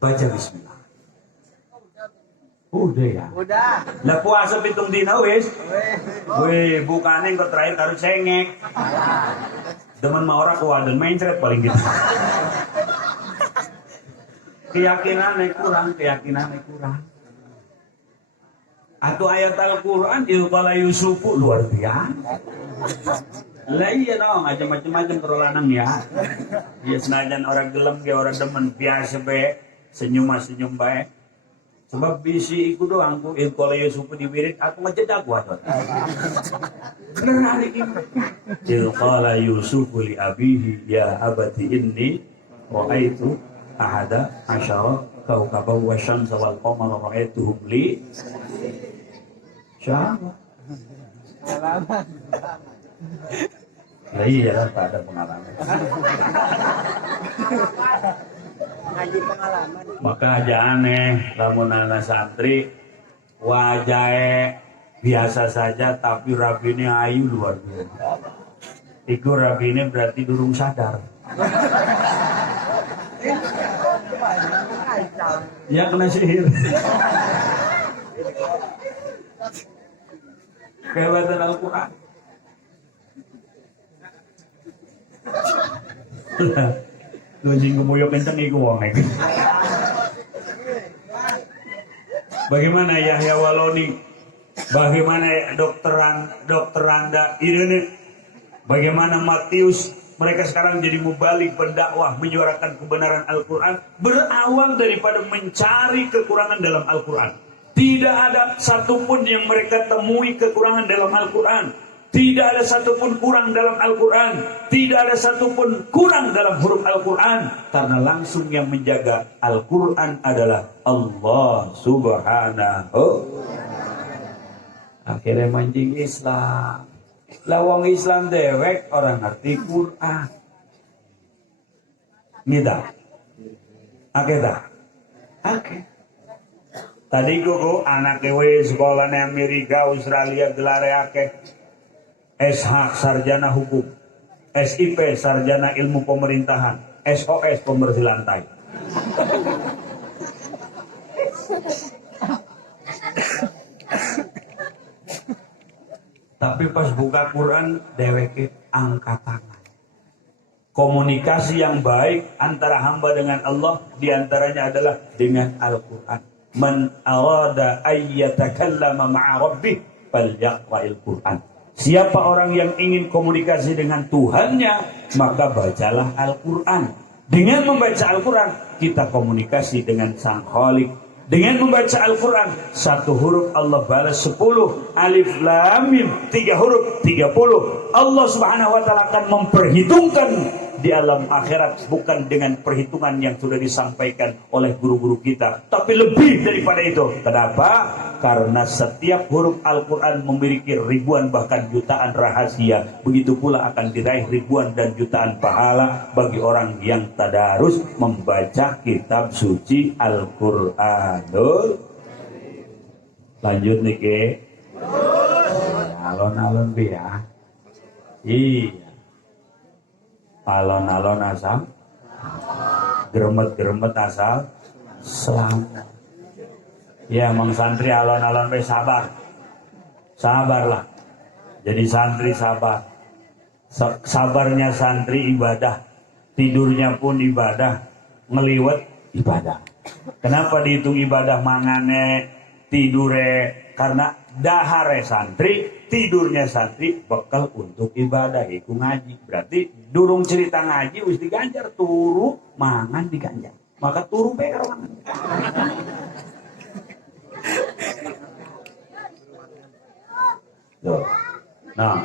Baca Bismillah. Udah ya. Udah. Lah puasa pitung dina wis. Weh, bukane kok terakhir karo cengek. Demen mah ora kuwadon mencret paling gitu. Keyakinannya kurang. Atau ayat Al-Quran ilqala Yusufu luar biasa. Lah iya dong, aja macam-macam terulanang ya. Ya senajan orang gelem ge orang demen biasa be, senyum bae. Sebab bisi iku doang ku ilqala Yusufu diwirid aku ngejedak gua. Beneran iki. Ilqala Yusufu li abihi ya abati inni ra'aitu ahada asyara kawkaban wa syamsa wal qamara ra'aituhum li siapa? Pengalaman. Nah iya tak ada pengalaman. Ngaji pengalaman. Maka aja aneh, lamun anak santri wajahnya biasa saja tapi rabine ayu luar biasa. Iku rabine berarti durung sadar. Ya kena sihir. Kehebatan Al-Quran. Lojing kemuyok kenceng iku wong iki. Bagaimana Yahya Waloni? Bagaimana dokter Randa Irene? Bagaimana Matius? Mereka sekarang jadi mubalik berdakwah menyuarakan kebenaran Al-Quran, berawal daripada mencari kekurangan dalam Al-Quran. Tidak ada satupun yang mereka temui kekurangan dalam Al-Quran. Tidak ada satupun kurang dalam Al-Quran. Tidak ada satupun kurang dalam huruf Al-Quran. Karena langsung yang menjaga Al-Quran adalah Allah Subhanahu. Akhirnya mancing Islam. Lawang Islam dewek orang ngerti Quran. Gitu. Oke dah. Oke. Tadi guru anak dewe sekolah di Amerika, Australia gelare akeh. SH sarjana hukum, SIP sarjana ilmu pemerintahan, SOS pembersih lantai. Tapi pas buka Quran deweke angkat tangan. Komunikasi yang baik antara hamba dengan Allah diantaranya adalah dengan Al-Quran. Man arada ayyatakallama ma'a rabbih falyaqra'il Quran. Siapa orang yang ingin komunikasi dengan Tuhannya, maka bacalah Al-Quran. Dengan membaca Al-Quran, kita komunikasi dengan Sang Khalik. Dengan membaca Al-Quran, 1 huruf Allah balas 10. Alif Lam Mim, 3 huruf 30. Allah Subhanahu wa ta'ala akan memperhitungkan di alam akhirat, bukan dengan perhitungan yang sudah disampaikan oleh guru-guru kita, tapi lebih daripada itu. Kenapa? Karena setiap huruf Al-Quran memiliki ribuan bahkan jutaan rahasia. Begitu pula akan diraih ribuan dan jutaan pahala bagi orang yang tadarus membaca kitab suci Al-Quranul. Lanjut nih ke alon-alon biar. Iya. Alon-alon asal geremet-geremet asal selamat. Ya Mang santri alon-alon be sabar. Sabarlah. Jadi santri sabar. Sabarnya santri ibadah. Tidurnya pun ibadah. Ngeliwet ibadah. Kenapa dihitung ibadah mangane tidure? Karena dahare santri, tidurnya santri bekal untuk ibadah, iku ngaji. Berarti durung cerita ngaji wis diganjar, turu mangan diganjar. Maka turu bae karo mangan. Yo. Nah.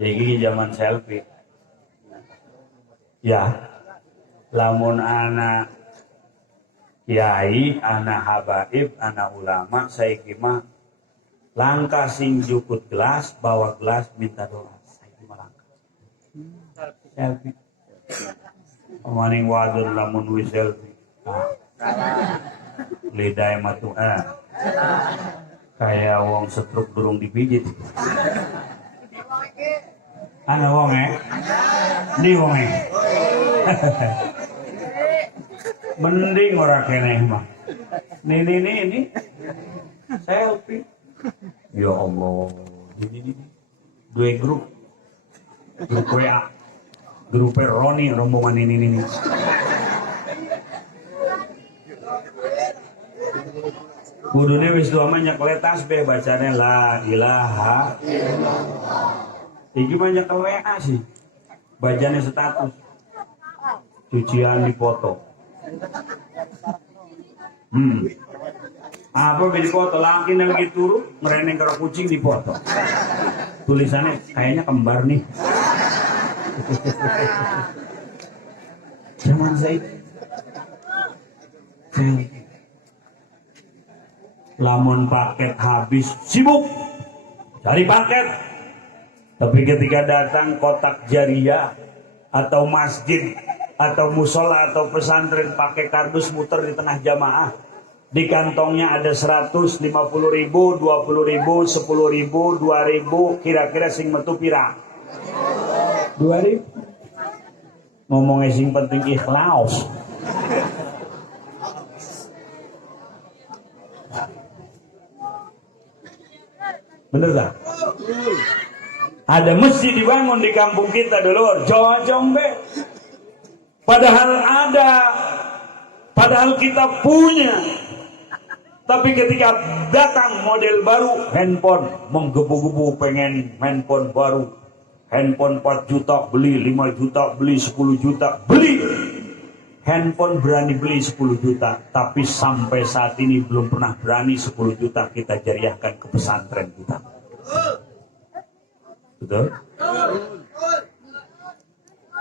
Jadi zaman selfie. Ya. Lamun anak kiai, anak habaib, anak ulama, saiki mah langkah sing jukut gelas, bawa gelas minta doa. Saiki mah langkah. Selfie. Maning wadon lamun wis selfie. Lidah mah tuh kayak wong setruk durung dipijit. Ana wong Di wong mending ora keneh mah. Ini selfie. Ya Allah. Ini. Dua grup WA. Grup Roni rombongan ini. Kudune wis dua banyak letas be bacane la ilaha illallah. Iki banyak WA sih. Bacane status. Cucian dipoto. Apa beli foto laki lagi turu mereneng karo kucing di foto. Tulisannya kayaknya kembar nih. Zaman saya lamun paket habis sibuk cari paket. Tapi ketika datang kotak jariah atau masjid atau musola atau pesantren pakai kardus muter di tengah jamaah, di kantongnya ada 150.000, 20.000, 10.000, 2.000, kira-kira sing metu pira? 2.000. Ngomongnya sing penting ikhlas. Bener tak? Ada masjid dibangun di kampung kita dulu, jojong be. Padahal kita punya. Tapi ketika datang model baru, handphone menggebu-gebu pengen handphone baru. Handphone 4 juta beli, 5 juta beli, 10 juta beli. Handphone berani beli 10 juta, tapi sampai saat ini belum pernah berani 10 juta kita jariahkan ke pesantren kita. Betul?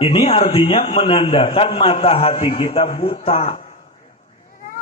Ini artinya menandakan mata hati kita buta.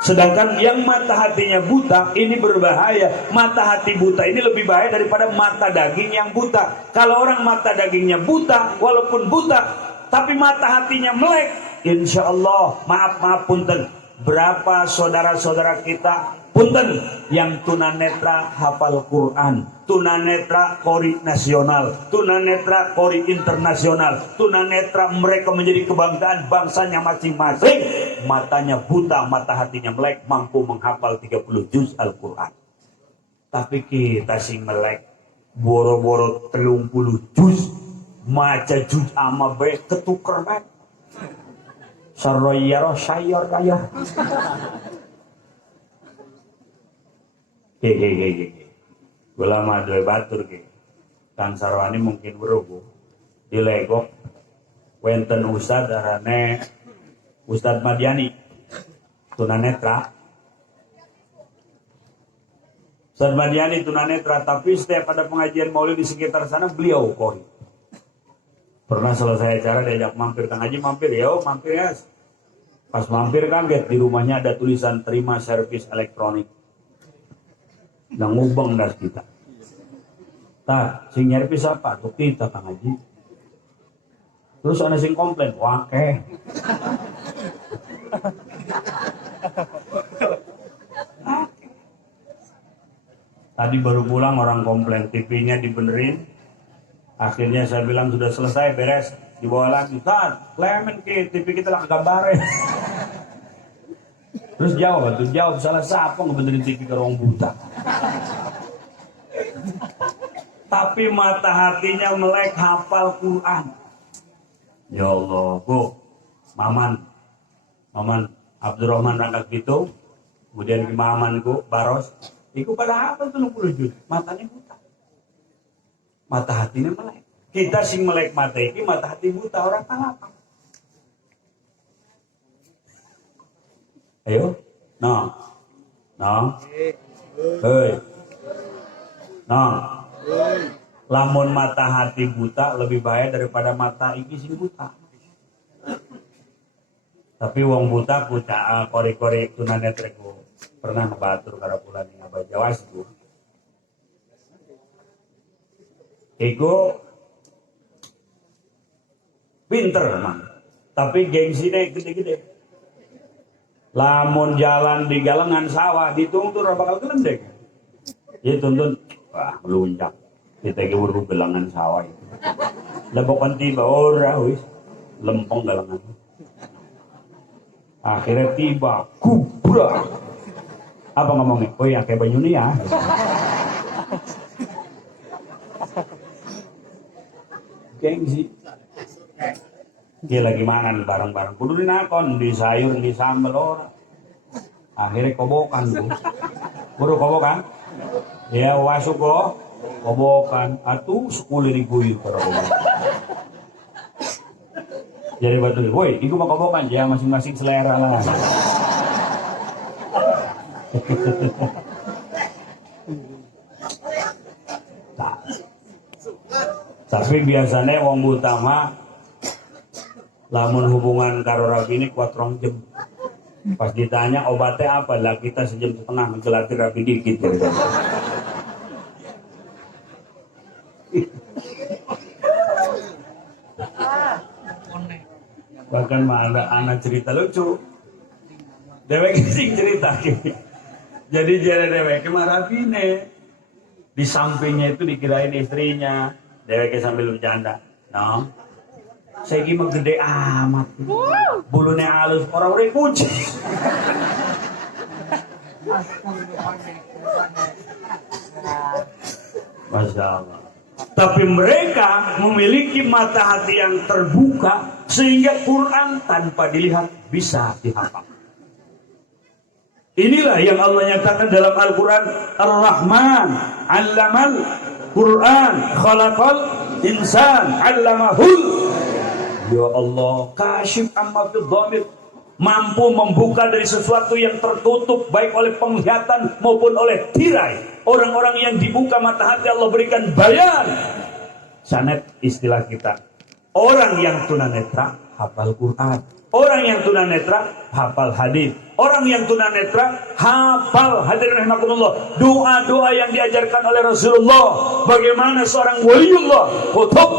Sedangkan yang mata hatinya buta ini berbahaya. Mata hati buta ini lebih bahaya daripada mata daging yang buta. Kalau orang mata dagingnya buta, walaupun buta, tapi mata hatinya melek, insya Allah, maaf punten, berapa saudara-saudara kita punten yang tunanetra hafal Quran, tunanetra kori nasional, tunanetra kori internasional, tunanetra mereka menjadi kebanggaan bangsanya masing-masing, matanya buta, mata hatinya melek, mampu menghafal 30 juz Al-Quran. Tapi kita sing melek boro-boro 30 juz, maca juz ama baik ketuker baik. Saroyaro sayor kaya. Hehehe. Ulama doe batur ke. Kang Sarwani mungkin berubu. Di Legok wenten ustad arane Ustad Madiani tunanetra. Ustad Madiani tunanetra, tapi setiap ada pengajian maulid di sekitar sana beliau kori. Pernah selesai acara diajak mampir, Kang Haji mampir, yo mampir ya. Pas mampir kaget, di rumahnya ada tulisan terima servis elektronik. Nah ngubeng das kita. Tah, sing nyervis apa? Tuh kita Kang Haji. Terus ada sing komplain, wake. Tadi baru pulang orang komplain, TV-nya dibenerin. Akhirnya saya bilang sudah selesai, beres, dibawa lagi. Tat, klemen ke TV kita lah gambarnya. Terus jawab salah siapa ngebenerin TV ke orang buta. Tapi mata hatinya melek hafal Quran. Ya Allah, Bu, Maman Abdurrahman Rangkat Bitung, kemudian ke Mamanku Baros, itu pada hafal 30 juz, matanya buta. Mata hatinya melek. Kita sing melek mata ini, mata hati buta, orang apa? Ayo, no, hei, no, lamun mata hati buta lebih bahaya daripada mata iki sing buta. Tapi wong buta kuca kori-kori tunanetreku pernah ngebatur karo kula ning Abah Jawas itu. Iku pinter man, tapi gengsine gede-gede. Lamun jalan di galengan sawah ditungtur bakal gelendek. Ya tuntun, wah melunjak. Kita keburu galengan sawah itu. Lebokan tiba ora wis lempeng galengan. Akhirnya tiba kubra. Apa ngomongnya? Oh ya kayak Banyuni ya. Gengsi. Dia lagi mangan bareng-bareng. Kudu dinakon, di sayur, di sambal ora. Akhirnya kobokan tuh. Kudu kobokan. Ya wasuk kok. Kobokan. Atuh 10.000 itu. Jadi batu, woi, itu mah kobokan. Ya masing-masing selera lah. Tapi biasanya wong buta mah lamun hubungan karo rabi ini kuat 2 jam. Pas ditanya obatnya apa lah, kita 1,5 jam menjelati rabi dikit gitu. Bahkan mah ada anak cerita lucu. Dewek sing cerita. Jadi jare dewek mah rabi nih. Di sampingnya itu dikirain istrinya. Dewek sambil bercanda. No. Saya gimana gede amat, bulunya halus, orang udah kunci. Masya Allah. Tapi mereka memiliki mata hati yang terbuka sehingga Quran tanpa dilihat bisa dihafal. Inilah yang Allah nyatakan dalam Al-Quran, Ar-Rahman, 'allamal Quran, khalaqal insan, 'allamahul. Ya Allah, kasyif amma fi dhamir. mampu membuka dari sesuatu yang tertutup baik oleh penglihatan maupun oleh tirai. Orang-orang yang dibuka mata hati Allah berikan bayan. Sanet istilah kita, orang yang tunanetra hafal Quran, orang yang tunanetra hafal hadis, orang yang tunanetra hafal hadirin rahimakumullah doa-doa yang diajarkan oleh Rasulullah. Bagaimana seorang waliullah kutub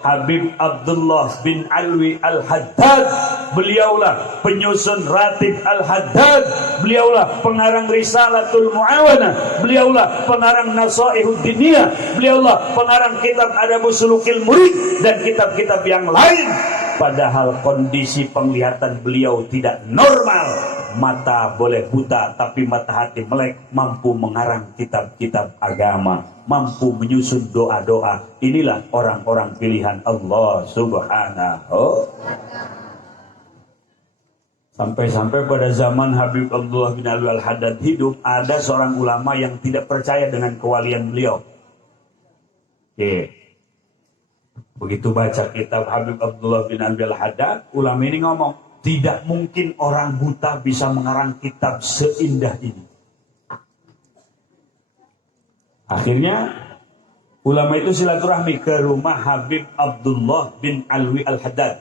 Habib Abdullah bin Alwi Al-Haddad, beliaulah penyusun Ratib Al-Haddad, beliaulah pengarang Risalatul Muawana, beliaulah pengarang Nasaihud Diniyah, beliaulah pengarang kitab Adabus Sulukil Murid dan kitab-kitab yang lain. Padahal kondisi penglihatan beliau tidak normal, mata boleh buta tapi mata hati melek, mampu mengarang kitab-kitab agama, mampu menyusun doa-doa. Inilah orang-orang pilihan Allah Subhanahu. Sampai-sampai pada zaman Habib Abdullah bin Alwi Al-Haddad hidup, ada seorang ulama yang tidak percaya dengan kewalian beliau. Begitu baca kitab Habib Abdullah bin Alwi Al-Haddad, ulama ini ngomong, tidak mungkin orang buta bisa mengarang kitab seindah ini. Akhirnya ulama itu silaturahmi ke rumah Habib Abdullah bin Alwi Al-Haddad.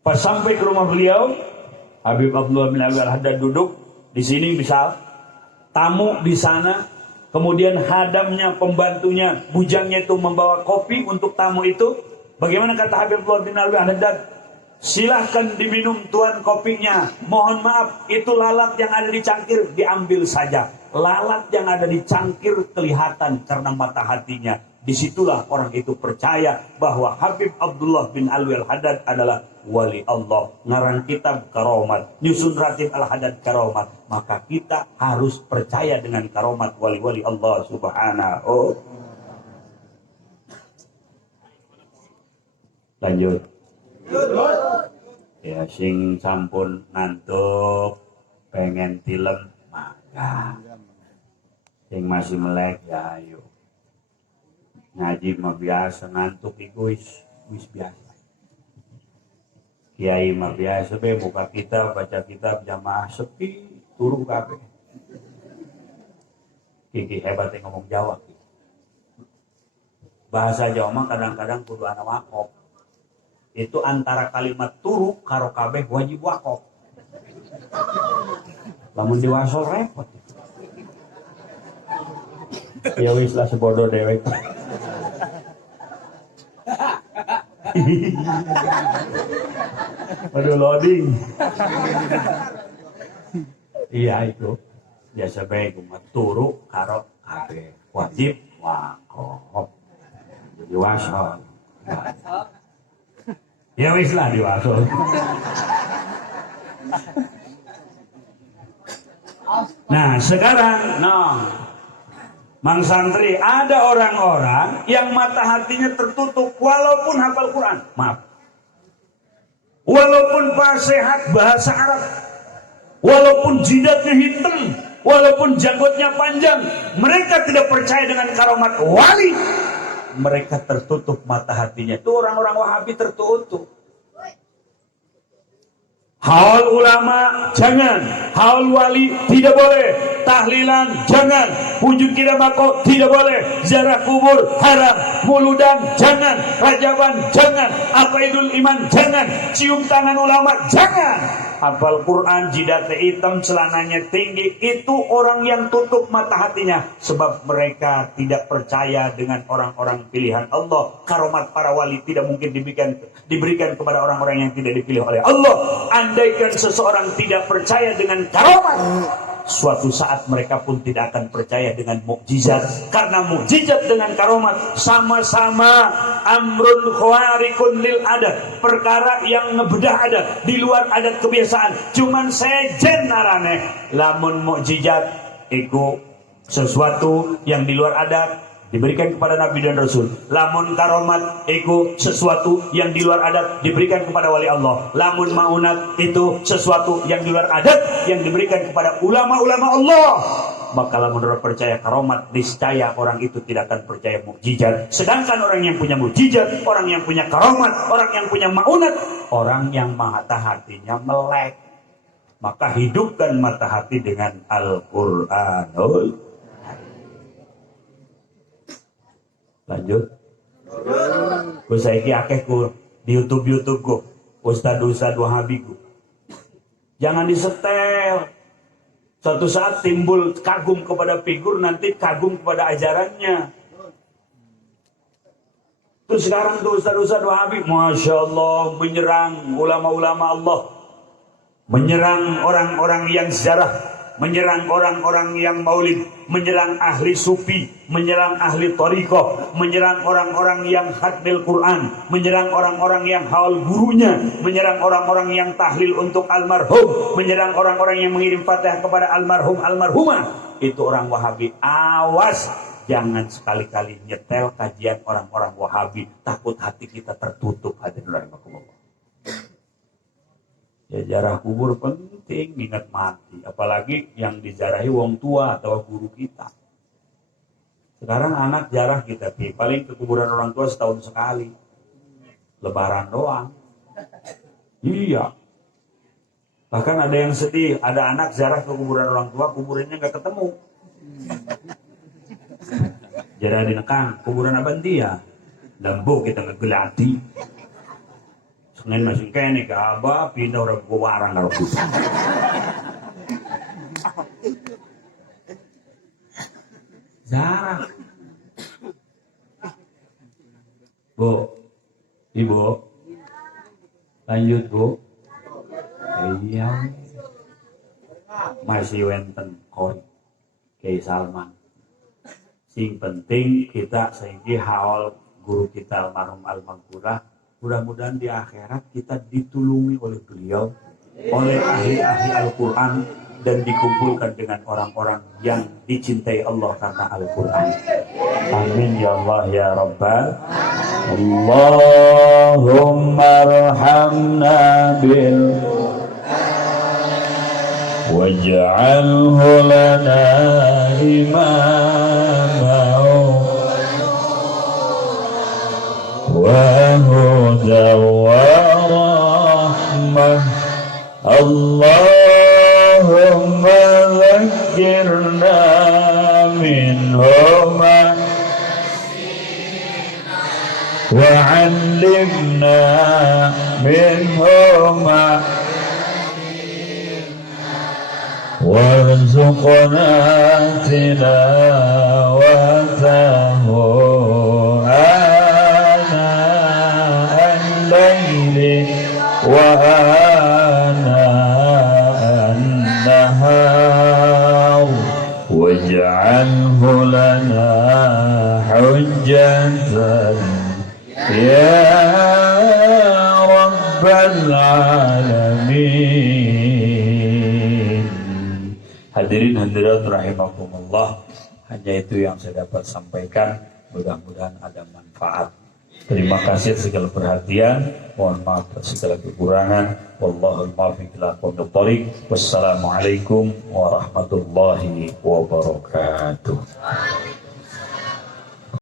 Pas sampai ke rumah beliau, Habib Abdullah bin Alwi Al-Haddad duduk di sini, misal tamu di sana, kemudian hadamnya, pembantunya, bujangnya itu membawa kopi untuk tamu itu. Bagaimana kata Habib Abdullah bin Alwi Al-Haddad? Silahkan diminum tuan kopinya. Mohon maaf, itu lalat yang ada di cangkir diambil saja. Lalat yang ada di cangkir kelihatan karena mata hatinya. Disitulah orang itu percaya bahwa Habib Abdullah bin Alwi Al-Haddad adalah wali Allah. Ngarang kitab karomat, nyusun Ratib Al-Haddad karomat. Maka kita harus percaya dengan karomat wali-wali Allah Subhanahu. Lanjut. Ya sing sampun ngantuk pengen tilem maka sing masih melek ya ayo ngaji mah biasa, ngantuk iku wis biasa. Kiai mah biasa be buka kitab, baca kitab jamaah sepi turu kabeh. Kiki hebat yang ngomong Jawa. Bahasa Jawa mah kadang-kadang kudu ana wakaf. Itu antara kalimat turu karo kabeh wajib wakaf. Lamun diwasol repot. Ya wis lah sebodoh dewek. Waduh loading. Iya itu. Biasa baik turu karo kabeh wajib wakaf. Diwasol. Ya wis lah diwasol. Nah sekarang Mang Santri, ada orang-orang yang mata hatinya tertutup walaupun hafal Quran. Maaf. Walaupun fasihat bahasa Arab. Walaupun jidatnya hitam, walaupun janggutnya panjang, mereka tidak percaya dengan karomat wali. Mereka tertutup mata hatinya. Itu orang-orang Wahabi tertutup. Haul ulama jangan, haul wali tidak boleh, tahlilan jangan, wujud kidamako tidak boleh, ziarah kubur haram, muludan jangan, rajaban jangan, aqaidul iman jangan, cium tangan ulama jangan. Hafal Quran, jidatnya hitam, celananya tinggi, itu orang yang tutup mata hatinya. Sebab mereka tidak percaya dengan orang-orang pilihan Allah. Karomat para wali tidak mungkin diberikan kepada orang-orang yang tidak dipilih oleh Allah. Andaikan seseorang tidak percaya dengan karomat, suatu saat mereka pun tidak akan percaya dengan mukjizat. Karena mukjizat dengan karomat sama-sama amrun khawariqun lil adat, perkara yang ngebedah adat, di luar adat kebiasaan. Cuman sejen narane. Lamun mukjizat iku sesuatu yang di luar adat diberikan kepada Nabi dan Rasul. Lamun karomat itu sesuatu yang di luar adat diberikan kepada wali Allah. Lamun maunat itu sesuatu yang di luar adat yang diberikan kepada ulama-ulama Allah. maka menurut percaya karamat, niscaya orang itu tidak akan percaya mukjizat. Sedangkan orang yang punya mukjizat, orang yang punya karamat, orang yang punya maunat, orang yang mata hatinya melek. Maka hidupkan mata hati dengan Al-Qur'anul. Lanjut. Ku saiki akeh ku di YouTube ku Ustad Wahabi ku. Jangan disetel. Suatu saat timbul kagum kepada figur, nanti kagum kepada ajarannya. Terus sekarang tuh Ustaz Wahabi, Masya Allah, menyerang ulama-ulama Allah, menyerang orang-orang yang ziarah, menyerang orang-orang yang maulid, menyerang ahli sufi, menyerang ahli thariqah, menyerang orang-orang yang khatmil Quran, menyerang orang-orang yang haul gurunya, menyerang orang-orang yang tahlil untuk almarhum, menyerang orang-orang yang mengirim Fatihah kepada almarhum almarhumah. Itu orang Wahabi. Awas, jangan sekali-kali nyetel kajian orang-orang Wahabi, takut hati kita tertutup. Hadirin rahimakumullah. Ya, jarah kubur penting, ingat mati. Apalagi yang dijarahi wong tua atau guru kita. Sekarang anak jarah kita, paling ke kuburan orang tua setahun sekali. Lebaran doang. Iya. Bahkan ada yang sedih, ada anak jarah ke kuburan orang tua, kuburannya nggak ketemu. Jarah di nekang, kuburan abang dia. Lembu kita ngegelati. Senin masih kene ke abah, pindah orang kewarang karo kita. Zarah. Bu, ibu, lanjut bu. Iya. Masih wenten koi, Kiai Salman. Sing penting kita saiki haul guru kita almarhum Al-Maghfurah. Mudah-mudahan di akhirat kita ditulungi oleh beliau, oleh ahli-ahli Al-Quran, dan dikumpulkan dengan orang-orang yang dicintai Allah karena Al-Quran. Amin ya Allah ya Rabbal. Allahumma arhamna bil waj'alhu lana imamah وهدى ورحمة اللهم ذكرنا منهما وعلمنا منهما وارزقنا تلاوته وآناء النهار واجعله لنا حجة يا رب العالمين. Hadirin hadirat rahimakumullah, hanya itu yang saya dapat sampaikan, mudah-mudahan ada manfaat. Terima kasih segala perhatian. Mohon maaf atas segala kekurangan. Wallahul muwaffiq ila aqwamit thoriq. Wassalamualaikum warahmatullahi wabarakatuh.